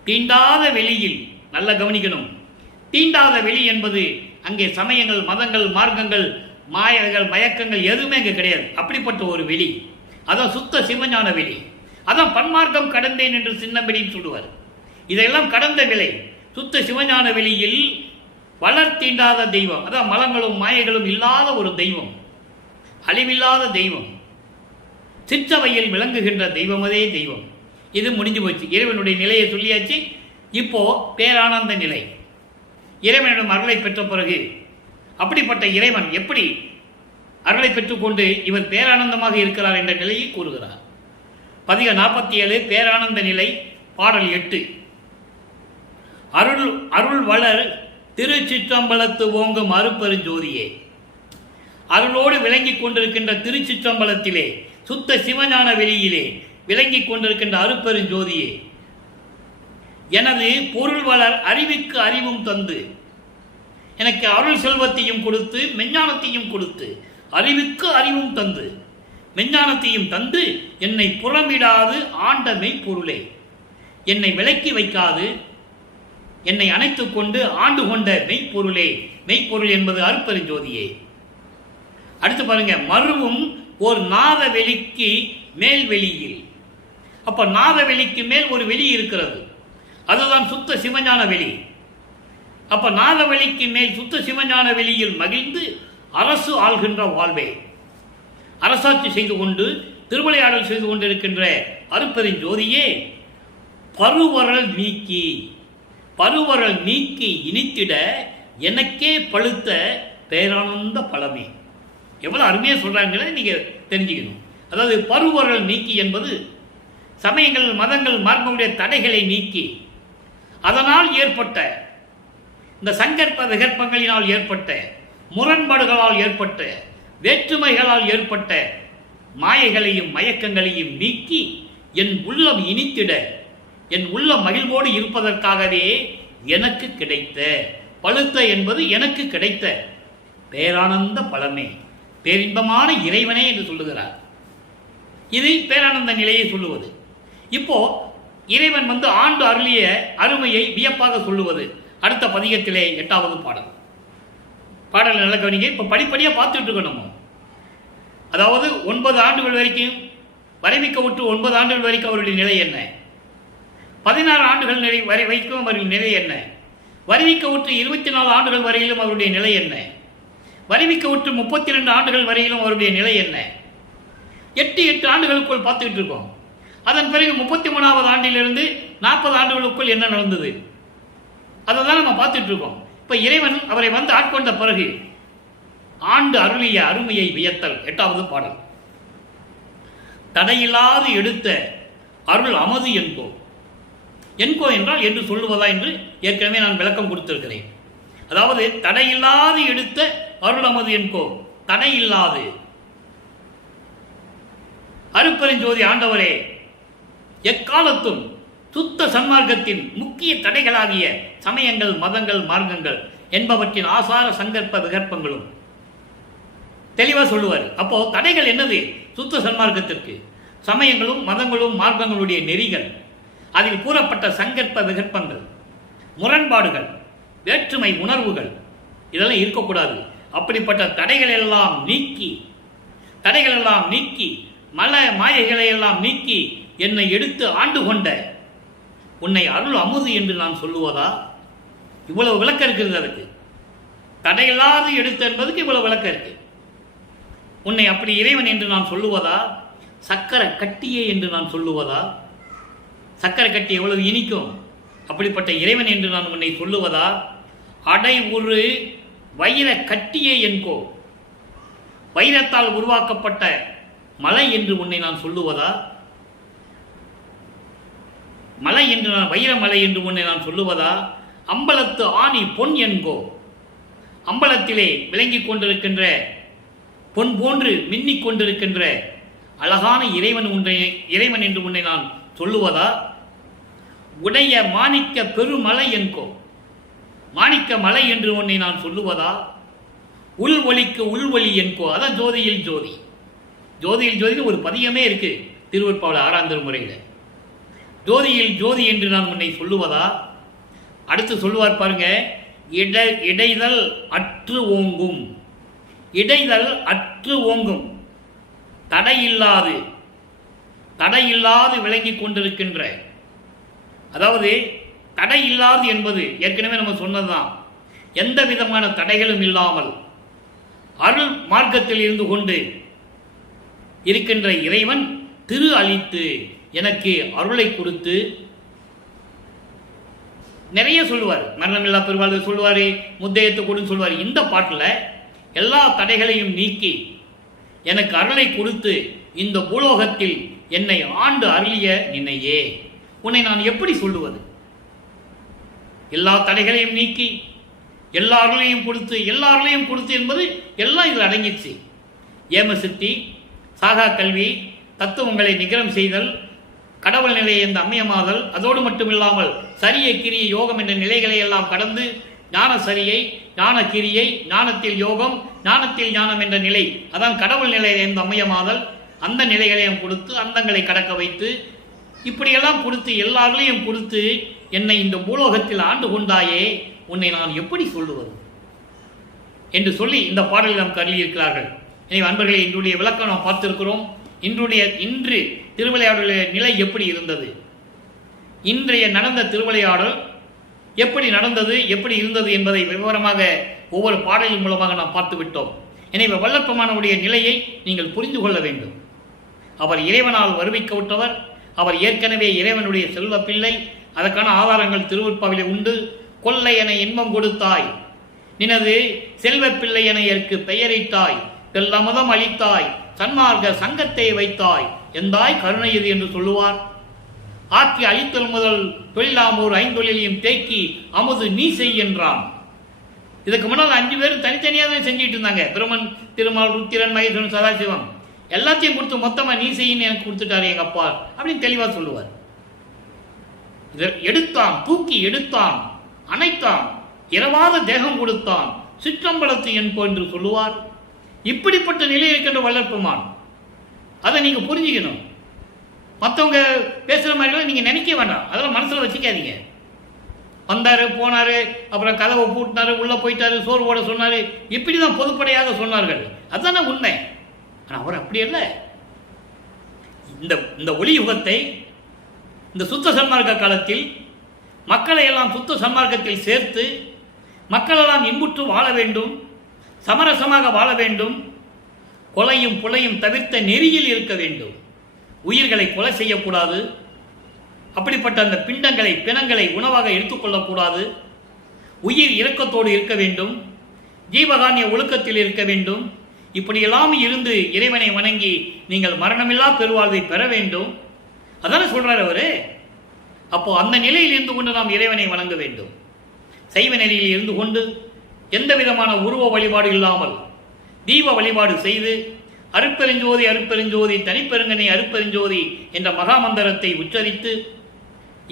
தீண்டாத வெளியில், நல்ல கவனிக்கணும், தீண்டாத வெளி என்பது அங்கே சமயங்கள், மதங்கள், மார்க்கங்கள், மாயங்கள், மயக்கங்கள் எதுவுமே அங்கே கிடையாது. அப்படிப்பட்ட ஒரு வெளி, அதான் சுத்த சிவஞான வெளி. அதான் பன்மார்க்கம் கடந்தேன் என்று சின்னபடின்னு சொல்லுவார். இதெல்லாம் கடந்த விலை. சுத்த சிவஞான வெளியில் வளர்த்தீண்டாத தெய்வம், அதான் மலங்களும் மாயைகளும் இல்லாத ஒரு தெய்வம், அழிவில்லாத தெய்வம், சிற்றவையில் விளங்குகின்ற தெய்வமதே தெய்வம். இது முடிஞ்சு போச்சு. இறைவனுடைய நிலையை சொல்லியாச்சு. இப்போ பேரானந்த நிலை. இறைவனிடம் அருளை பெற்ற பிறகு அப்படிப்பட்ட இறைவன் எப்படி அருளை பெற்றுக்கொண்டு இவர் பேரானந்தமாக இருக்கிறார் என்ற நிலையை கூறுகிறார். பதிக 47 பேரானந்த நிலை பாடல் 8. அருள் வளர் திருச்சிற்றம்பலத்து ஓங்கும் அருட்பெருஞ்சோதியே. அருளோடு விளங்கிக் கொண்டிருக்கின்ற திருச்சிற்றம்பலத்திலே, சுத்த சிவஞான வெளியிலே விளங்கிக் கொண்டிருக்கின்ற அருட்பெருஞ்சோதியே, எனது பொருள் வளர் அறிவுக்கு அறிவும் தந்து, எனக்கு அருள் செல்வத்தையும் கொடுத்து மெஞ்ஞானத்தையும் கொடுத்து, அறிவுக்கு அறிவும் தந்து மெஞ்ஞானத்தையும் தந்து, என்னை புறமிடாது ஆண்ட மெய்ப்பொருளே, என்னை விலக்கி வைக்காது என்னை அணைத்துக் கொண்டு ஆண்டு கொண்ட மெய்ப்பொருளே. மெய்ப்பொருள் என்பது அருட்பெருஞ்சோதியே. அடுத்து பாருங்க, மருவும் ஒரு நாத வெளிக்கு மேல் வெளியில். அப்ப நாத வெளிக்கு மேல் ஒரு வெளி இருக்கிறது, அதுதான் சுத்த சிவஞான வெளி. அப்ப நாத வெளிக்கு மேல் சுத்த சிவஞான வெளியில் மகிழ்ந்து அரசு ஆள்கின்ற வாழ்வே, அரசாட்சி செய்து கொண்டு திருவிளையாடல் செய்து கொண்டிருக்கின்ற அருட்பெருஞ்சோதியே, பருவரல் நீக்கி, பருவரல் நீக்கி இனித்திட எனக்கே பழுத்த பேரானந்த பழமே. எவ்வளவு அருமையா சொல்றாங்களே, நீங்க தெரிஞ்சுக்கணும். அதாவது பருவரல் நீக்கி என்பது சமயங்கள், மதங்கள், மார்க்கங்களுடைய தடைகளை நீக்கி, அதனால் ஏற்பட்ட இந்த சங்கற்ப விகற்பங்களினால் ஏற்பட்ட முரண்பாடுகளால் ஏற்பட்ட வேற்றுமைகளால் ஏற்பட்ட மாயைகளையும் மயக்கங்களையும் நீக்கி என் உள்ளம் இனித்திட, என் உள்ள மகிழ்வோடு இருப்பதற்காகவே எனக்கு கிடைத்த, பழுத்த என்பது எனக்கு கிடைத்த பேரானந்த பழமே, பேரின்பமான இறைவனே என்று சொல்லுகிறார். இது பேரானந்த நிலையை சொல்லுவது. இப்போ இறைவன் ஆண்டு அருளிய அருமையை வியப்பாக சொல்லுவது அடுத்த பதிகத்திலே 8வது பாடல். பாடல் நல்ல கவனிங்க. இப்போ படிப்படியாக பார்த்துட்டு இருக்கணும். அதாவது 9 ஆண்டுகள் வரைக்கும் வரைவிக்க விட்டு 9 ஆண்டுகள் வரைக்கும் அவருடைய நிலை என்ன, 16 ஆண்டுகள் வரைக்கும் அவருடைய நிலை என்ன, வரிவிக்க விட்டு 24 ஆண்டுகள் வரையிலும் அவருடைய நிலை என்ன, வரிவிக்க விட்டு 32 ஆண்டுகள் வரையிலும் அவருடைய நிலை என்ன, 8 ஆண்டுகளுக்குள் பார்த்துக்கிட்டு இருக்கோம். அதன் பிறகு 33வது ஆண்டிலிருந்து 40 ஆண்டுகளுக்குள் என்ன நடந்தது, அதை தான் நம்ம பார்த்துட்டு இருக்கோம். இப்போ இறைவன் அவரை ஆட்கொண்ட பிறகு ஆண்டு அருளிய அருமையை வியத்தல். 8வது பாடல். தடையில்லாது எடுத்த அருள் அமது என்கோ. என்கோ என்றால் என்று சொல்லுவதா என்று ஏற்கனவே நான் விளக்கம் கொடுத்திருக்கிறேன். அதாவது தடையில்லாது எடுத்த அருள் அமது என்கோ, தடையில்லாது. அருட்பெருஞ்சோதி ஆண்டவரே, எக்காலத்தும் சுத்த சன்மார்க்கத்தின் முக்கிய தடைகளாகிய சமயங்கள், மதங்கள், மார்க்கங்கள் என்பவற்றின் ஆசார சங்கற்ப விகற்பங்களும் தெளிவாக சொல்லுவார். அப்போ தடைகள் என்னது? சுத்த சன்மார்க்கத்திற்கு சமயங்களும் மதங்களும் மார்க்கங்களுடைய நெறிகள், அதில் கூறப்பட்ட சங்கற்ப விகற்பங்கள், முரண்பாடுகள், வேற்றுமை உணர்வுகள் இதெல்லாம் இருக்கக்கூடாது. அப்படிப்பட்ட தடைகள் எல்லாம் நீக்கி மல மாயைகளை எல்லாம் நீக்கி என்னை எடுத்து ஆண்டு கொண்ட உன்னை அருள் அமுது என்று நான் சொல்லுவதா? இவ்வளவு விளக்கம் இருக்கிறது. அதுக்கு தடையில்லாது எடுத்து என்பதுக்கு இவ்வளவு விளக்கம் இருக்கு. உன்னை அப்படி இறைவன் என்று நான் சொல்லுவதா? சக்கரை கட்டியே என்று நான் சொல்லுவதா? சக்கரை கட்டி எவ்வளவு இனிக்கும், அப்படிப்பட்ட இறைவன் என்று நான் உன்னை சொல்லுவதா? அடை ஒரு வைர கட்டியே என்கோ, வைரத்தால் உருவாக்கப்பட்ட மலை என்று உன்னை நான் சொல்லுவதா? மலை என்று வைரமலை என்று உன்னை நான் சொல்லுவதா? அம்பலத்து ஆணி பொன் என்கோ, அம்பலத்திலே விளங்கிக் கொண்டிருக்கின்ற பொன் போன்று மின்னிக் கொண்டிருக்கின்ற அழகான இறைவன் என்று உன்னை நான் சொல்லுவதா? உடைய மாணிக்க பெருமலை என்கோ, மாணிக்க மலை என்று உன்னை நான் சொல்லுவதா? உள் ஒளிக்கு உள்வொளி என்கோ, அதான் ஜோதியில் ஜோதி. ஜோதியில் ஜோதி ஒரு பதியமே இருக்கு திருவருட்பாவில் 6ஆம் திருமுறையில். ஜோதியில் ஜோதி என்று நான் உன்னை சொல்லுவதா? அடுத்து சொல்லுவார் பாருங்க, இடைதல் அற்று ஓங்கும், இடைதல் அற்று ஓங்கும், தடையில்லாது விளங்கிக் கொண்டிருக்கின்ற. அதாவது தடையில்லாது என்பது ஏற்கனவே நம்ம சொன்னதுதான். எந்த விதமான தடைகளும் இல்லாமல் அருள் மார்க்கத்தில் இருந்து கொண்டு இருக்கின்ற இறைவன் திரு அளித்து எனக்கு அருளை கொடுத்து நிறைய சொல்லுவார். மரணமில்லா பெருவாழ்வு சொல்லுவார், முத்தையத்து கொடுன்னு சொல்லுவார். இந்த பாட்டில் எல்லா தடைகளையும் நீக்கி எனக்கு அருளை கொடுத்து இந்த பூலோகத்தில் என்னை ஆண்டு அருளிய நினையே, உன்னை நான் எப்படி சொல்லுவது? எல்லா தடைகளையும் நீக்கி எல்லா அருளையும் கொடுத்து என்பது எல்லாம் இதில் அடங்கிடுச்சு. ஏமசித்தி, சாகா கல்வி, தத்துவங்களை நிகரம் செய்தல், கடவுள் நிலையை இந்த அம்மியமாதல், அதோடு மட்டுமில்லாமல் சரிய கிரிய யோகம் என்ற நிலைகளை எல்லாம் கடந்து ஞான சரியை, ஞான கிரியை, ஞானத்தில் யோகம், ஞானத்தில் ஞானம் என்ற நிலை, அதான் கடவுள் நிலையை இந்த அம்மியமாதல், அந்த நிலைகளையும் கொடுத்து அந்தங்களை கடக்க வைத்து இப்படியெல்லாம் கொடுத்து எல்லாரையும் கொடுத்து என்னை இந்த பூலோகத்தில் ஆண்டு கொண்டாயே, உன்னை நான் எப்படி சொல்லுவது என்று சொல்லி இந்த பாடலில் நாம் கருதியிருக்கிறார்கள். எனவே அன்பர்களே, இன்றைய விளக்கம் நாம் பார்த்திருக்கிறோம். இன்று திருவிளையாடலுடைய நிலை எப்படி இருந்தது, இன்றைய நடந்த திருவிளையாடல் எப்படி நடந்தது, எப்படி இருந்தது என்பதை விவரமாக ஒவ்வொரு பாடலின் மூலமாக நாம் பார்த்து விட்டோம். எனவே வல்லற்பெருமானுடைய நிலையை நீங்கள் புரிந்து கொள்ள வேண்டும். அவர் இறைவனால் வருவிக்கப்பட்டவர். அவர் ஏற்கனவே இறைவனுடைய செல்வ பிள்ளை. அதற்கான ஆதாரங்கள் திருவருட்பாவிலே உண்டு. கொல்லை என இன்பம் கொடுத்தாய், நினது செல்வ பிள்ளை என எனக்கு பெயரிட்டாய், தெல்லமதம் அளித்தாய், சன்மார்க்க சங்கத்தை வைத்தாய், எந்தாய் கருணை இது என்று சொல்லுவார். ஆக்கி அழித்தல் முதல் தொழிலாமோர் ஐந்தொழிலையும் தேக்கி அமுது நீ செய் என்றான். இதுக்கு முன்னால் 5 பேரும் தனித்தனியாக தான் செஞ்சுட்டு இருந்தாங்க. பிரமன், திருமால், ருத்திரன், மகேஸ்வரன், சதாசிவம் எல்லாத்தையும் கொடுத்து மொத்தமாக நீ செய்யின்னு எனக்கு கொடுத்துட்டாரு எங்க அப்பா அப்படின்னு தெளிவாக சொல்லுவார். இதை எடுத்தான், தூக்கி எடுத்தான், அணைத்தான், இரவாத தேகம் கொடுத்தான், சிற்றம்பலத்து என்போ என்று சொல்லுவார். இப்படிப்பட்ட நிலை இருக்கின்ற வல்லற்பெருமான். அதை நீங்க புரிஞ்சுக்கணும். மற்றவங்க பேசுற மாதிரிலாம் நீங்க நினைக்க வேண்டாம், அதெல்லாம் மனசுல வச்சுக்காதீங்க. வந்தாரு, போனாரு, அப்புறம் கதவை பூட்டினாரு, உள்ள போயிட்டாரு, சோறு போட சொன்னாரு, இப்படிதான் பொதுப்படையாக சொன்னார்கள். அதுதானே உண்மை. ஆனால் அவர் அப்படி அல்ல. இந்த ஒளி யுகத்தை, இந்த சுத்த சன்மார்க்க காலத்தில் மக்களை எல்லாம் சுத்த சன்மார்க்கத்தில் சேர்த்து மக்களெல்லாம் இன்புற்று வாழ வேண்டும், சமரசமாக வாழ வேண்டும், கொலையும் புலையும் தவிர்த்த நெறியில் இருக்க வேண்டும். உயிர்களை கொலை செய்யக்கூடாது, அப்படிப்பட்ட அந்த பிணங்களை உணவாக எடுத்துக்கொள்ளக்கூடாது, உயிர் இரக்கத்தோடு இருக்க வேண்டும், ஜீவகானிய ஒழுக்கத்தில் இருக்க வேண்டும். இப்படியெல்லாம் இருந்து இறைவனை வணங்கி நீங்கள் மரணமில்லா பெருவாழ்வை பெற வேண்டும். அதானே சொல்றாரு அவரு. அப்போ அந்த நிலையில் இருந்து கொண்டு நாம் இறைவனை வணங்க வேண்டும். சைவ நிலையில் இருந்து கொண்டு எந்த விதமான உருவ வழிபாடு இல்லாமல் தீப வழிபாடு செய்து அருட்பெருஞ்சோதி அருட்பெருஞ்சோதி தனிப்பெருங்கனை அருட்பெருஞ்சோதி என்ற மகாமந்திரத்தை உச்சரித்து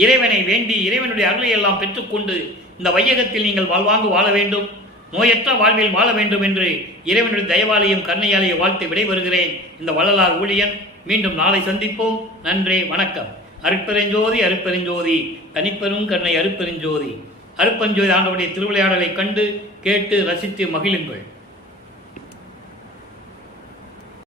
இறைவனை வேண்டி இறைவனுடைய அருளை எல்லாம் பெற்றுக்கொண்டு இந்த வையகத்தில் நீங்கள் வாழ்வாங்கு வாழ வேண்டும், நோயற்ற வாழ்வில் வாழ வேண்டும் என்று இறைவனுடைய தயவாலையும் கருணையாலையும் வாழ்த்து விடைபெறுகிறேன். இந்த வள்ளலார் ஊழியன். மீண்டும் நாளை சந்திப்போம். நன்றி, வணக்கம். அருட்பெருஞ்சோதி அருட்பெருஞ்சோதி தனிப்பெரும் கருணை அருட்பெருஞ்சோதி. அருட்பெருஞ்சோதி ஆண்டவருடைய திருவிளையாடலை கண்டு கேட்டு ரசித்து மகிழுங்கள்.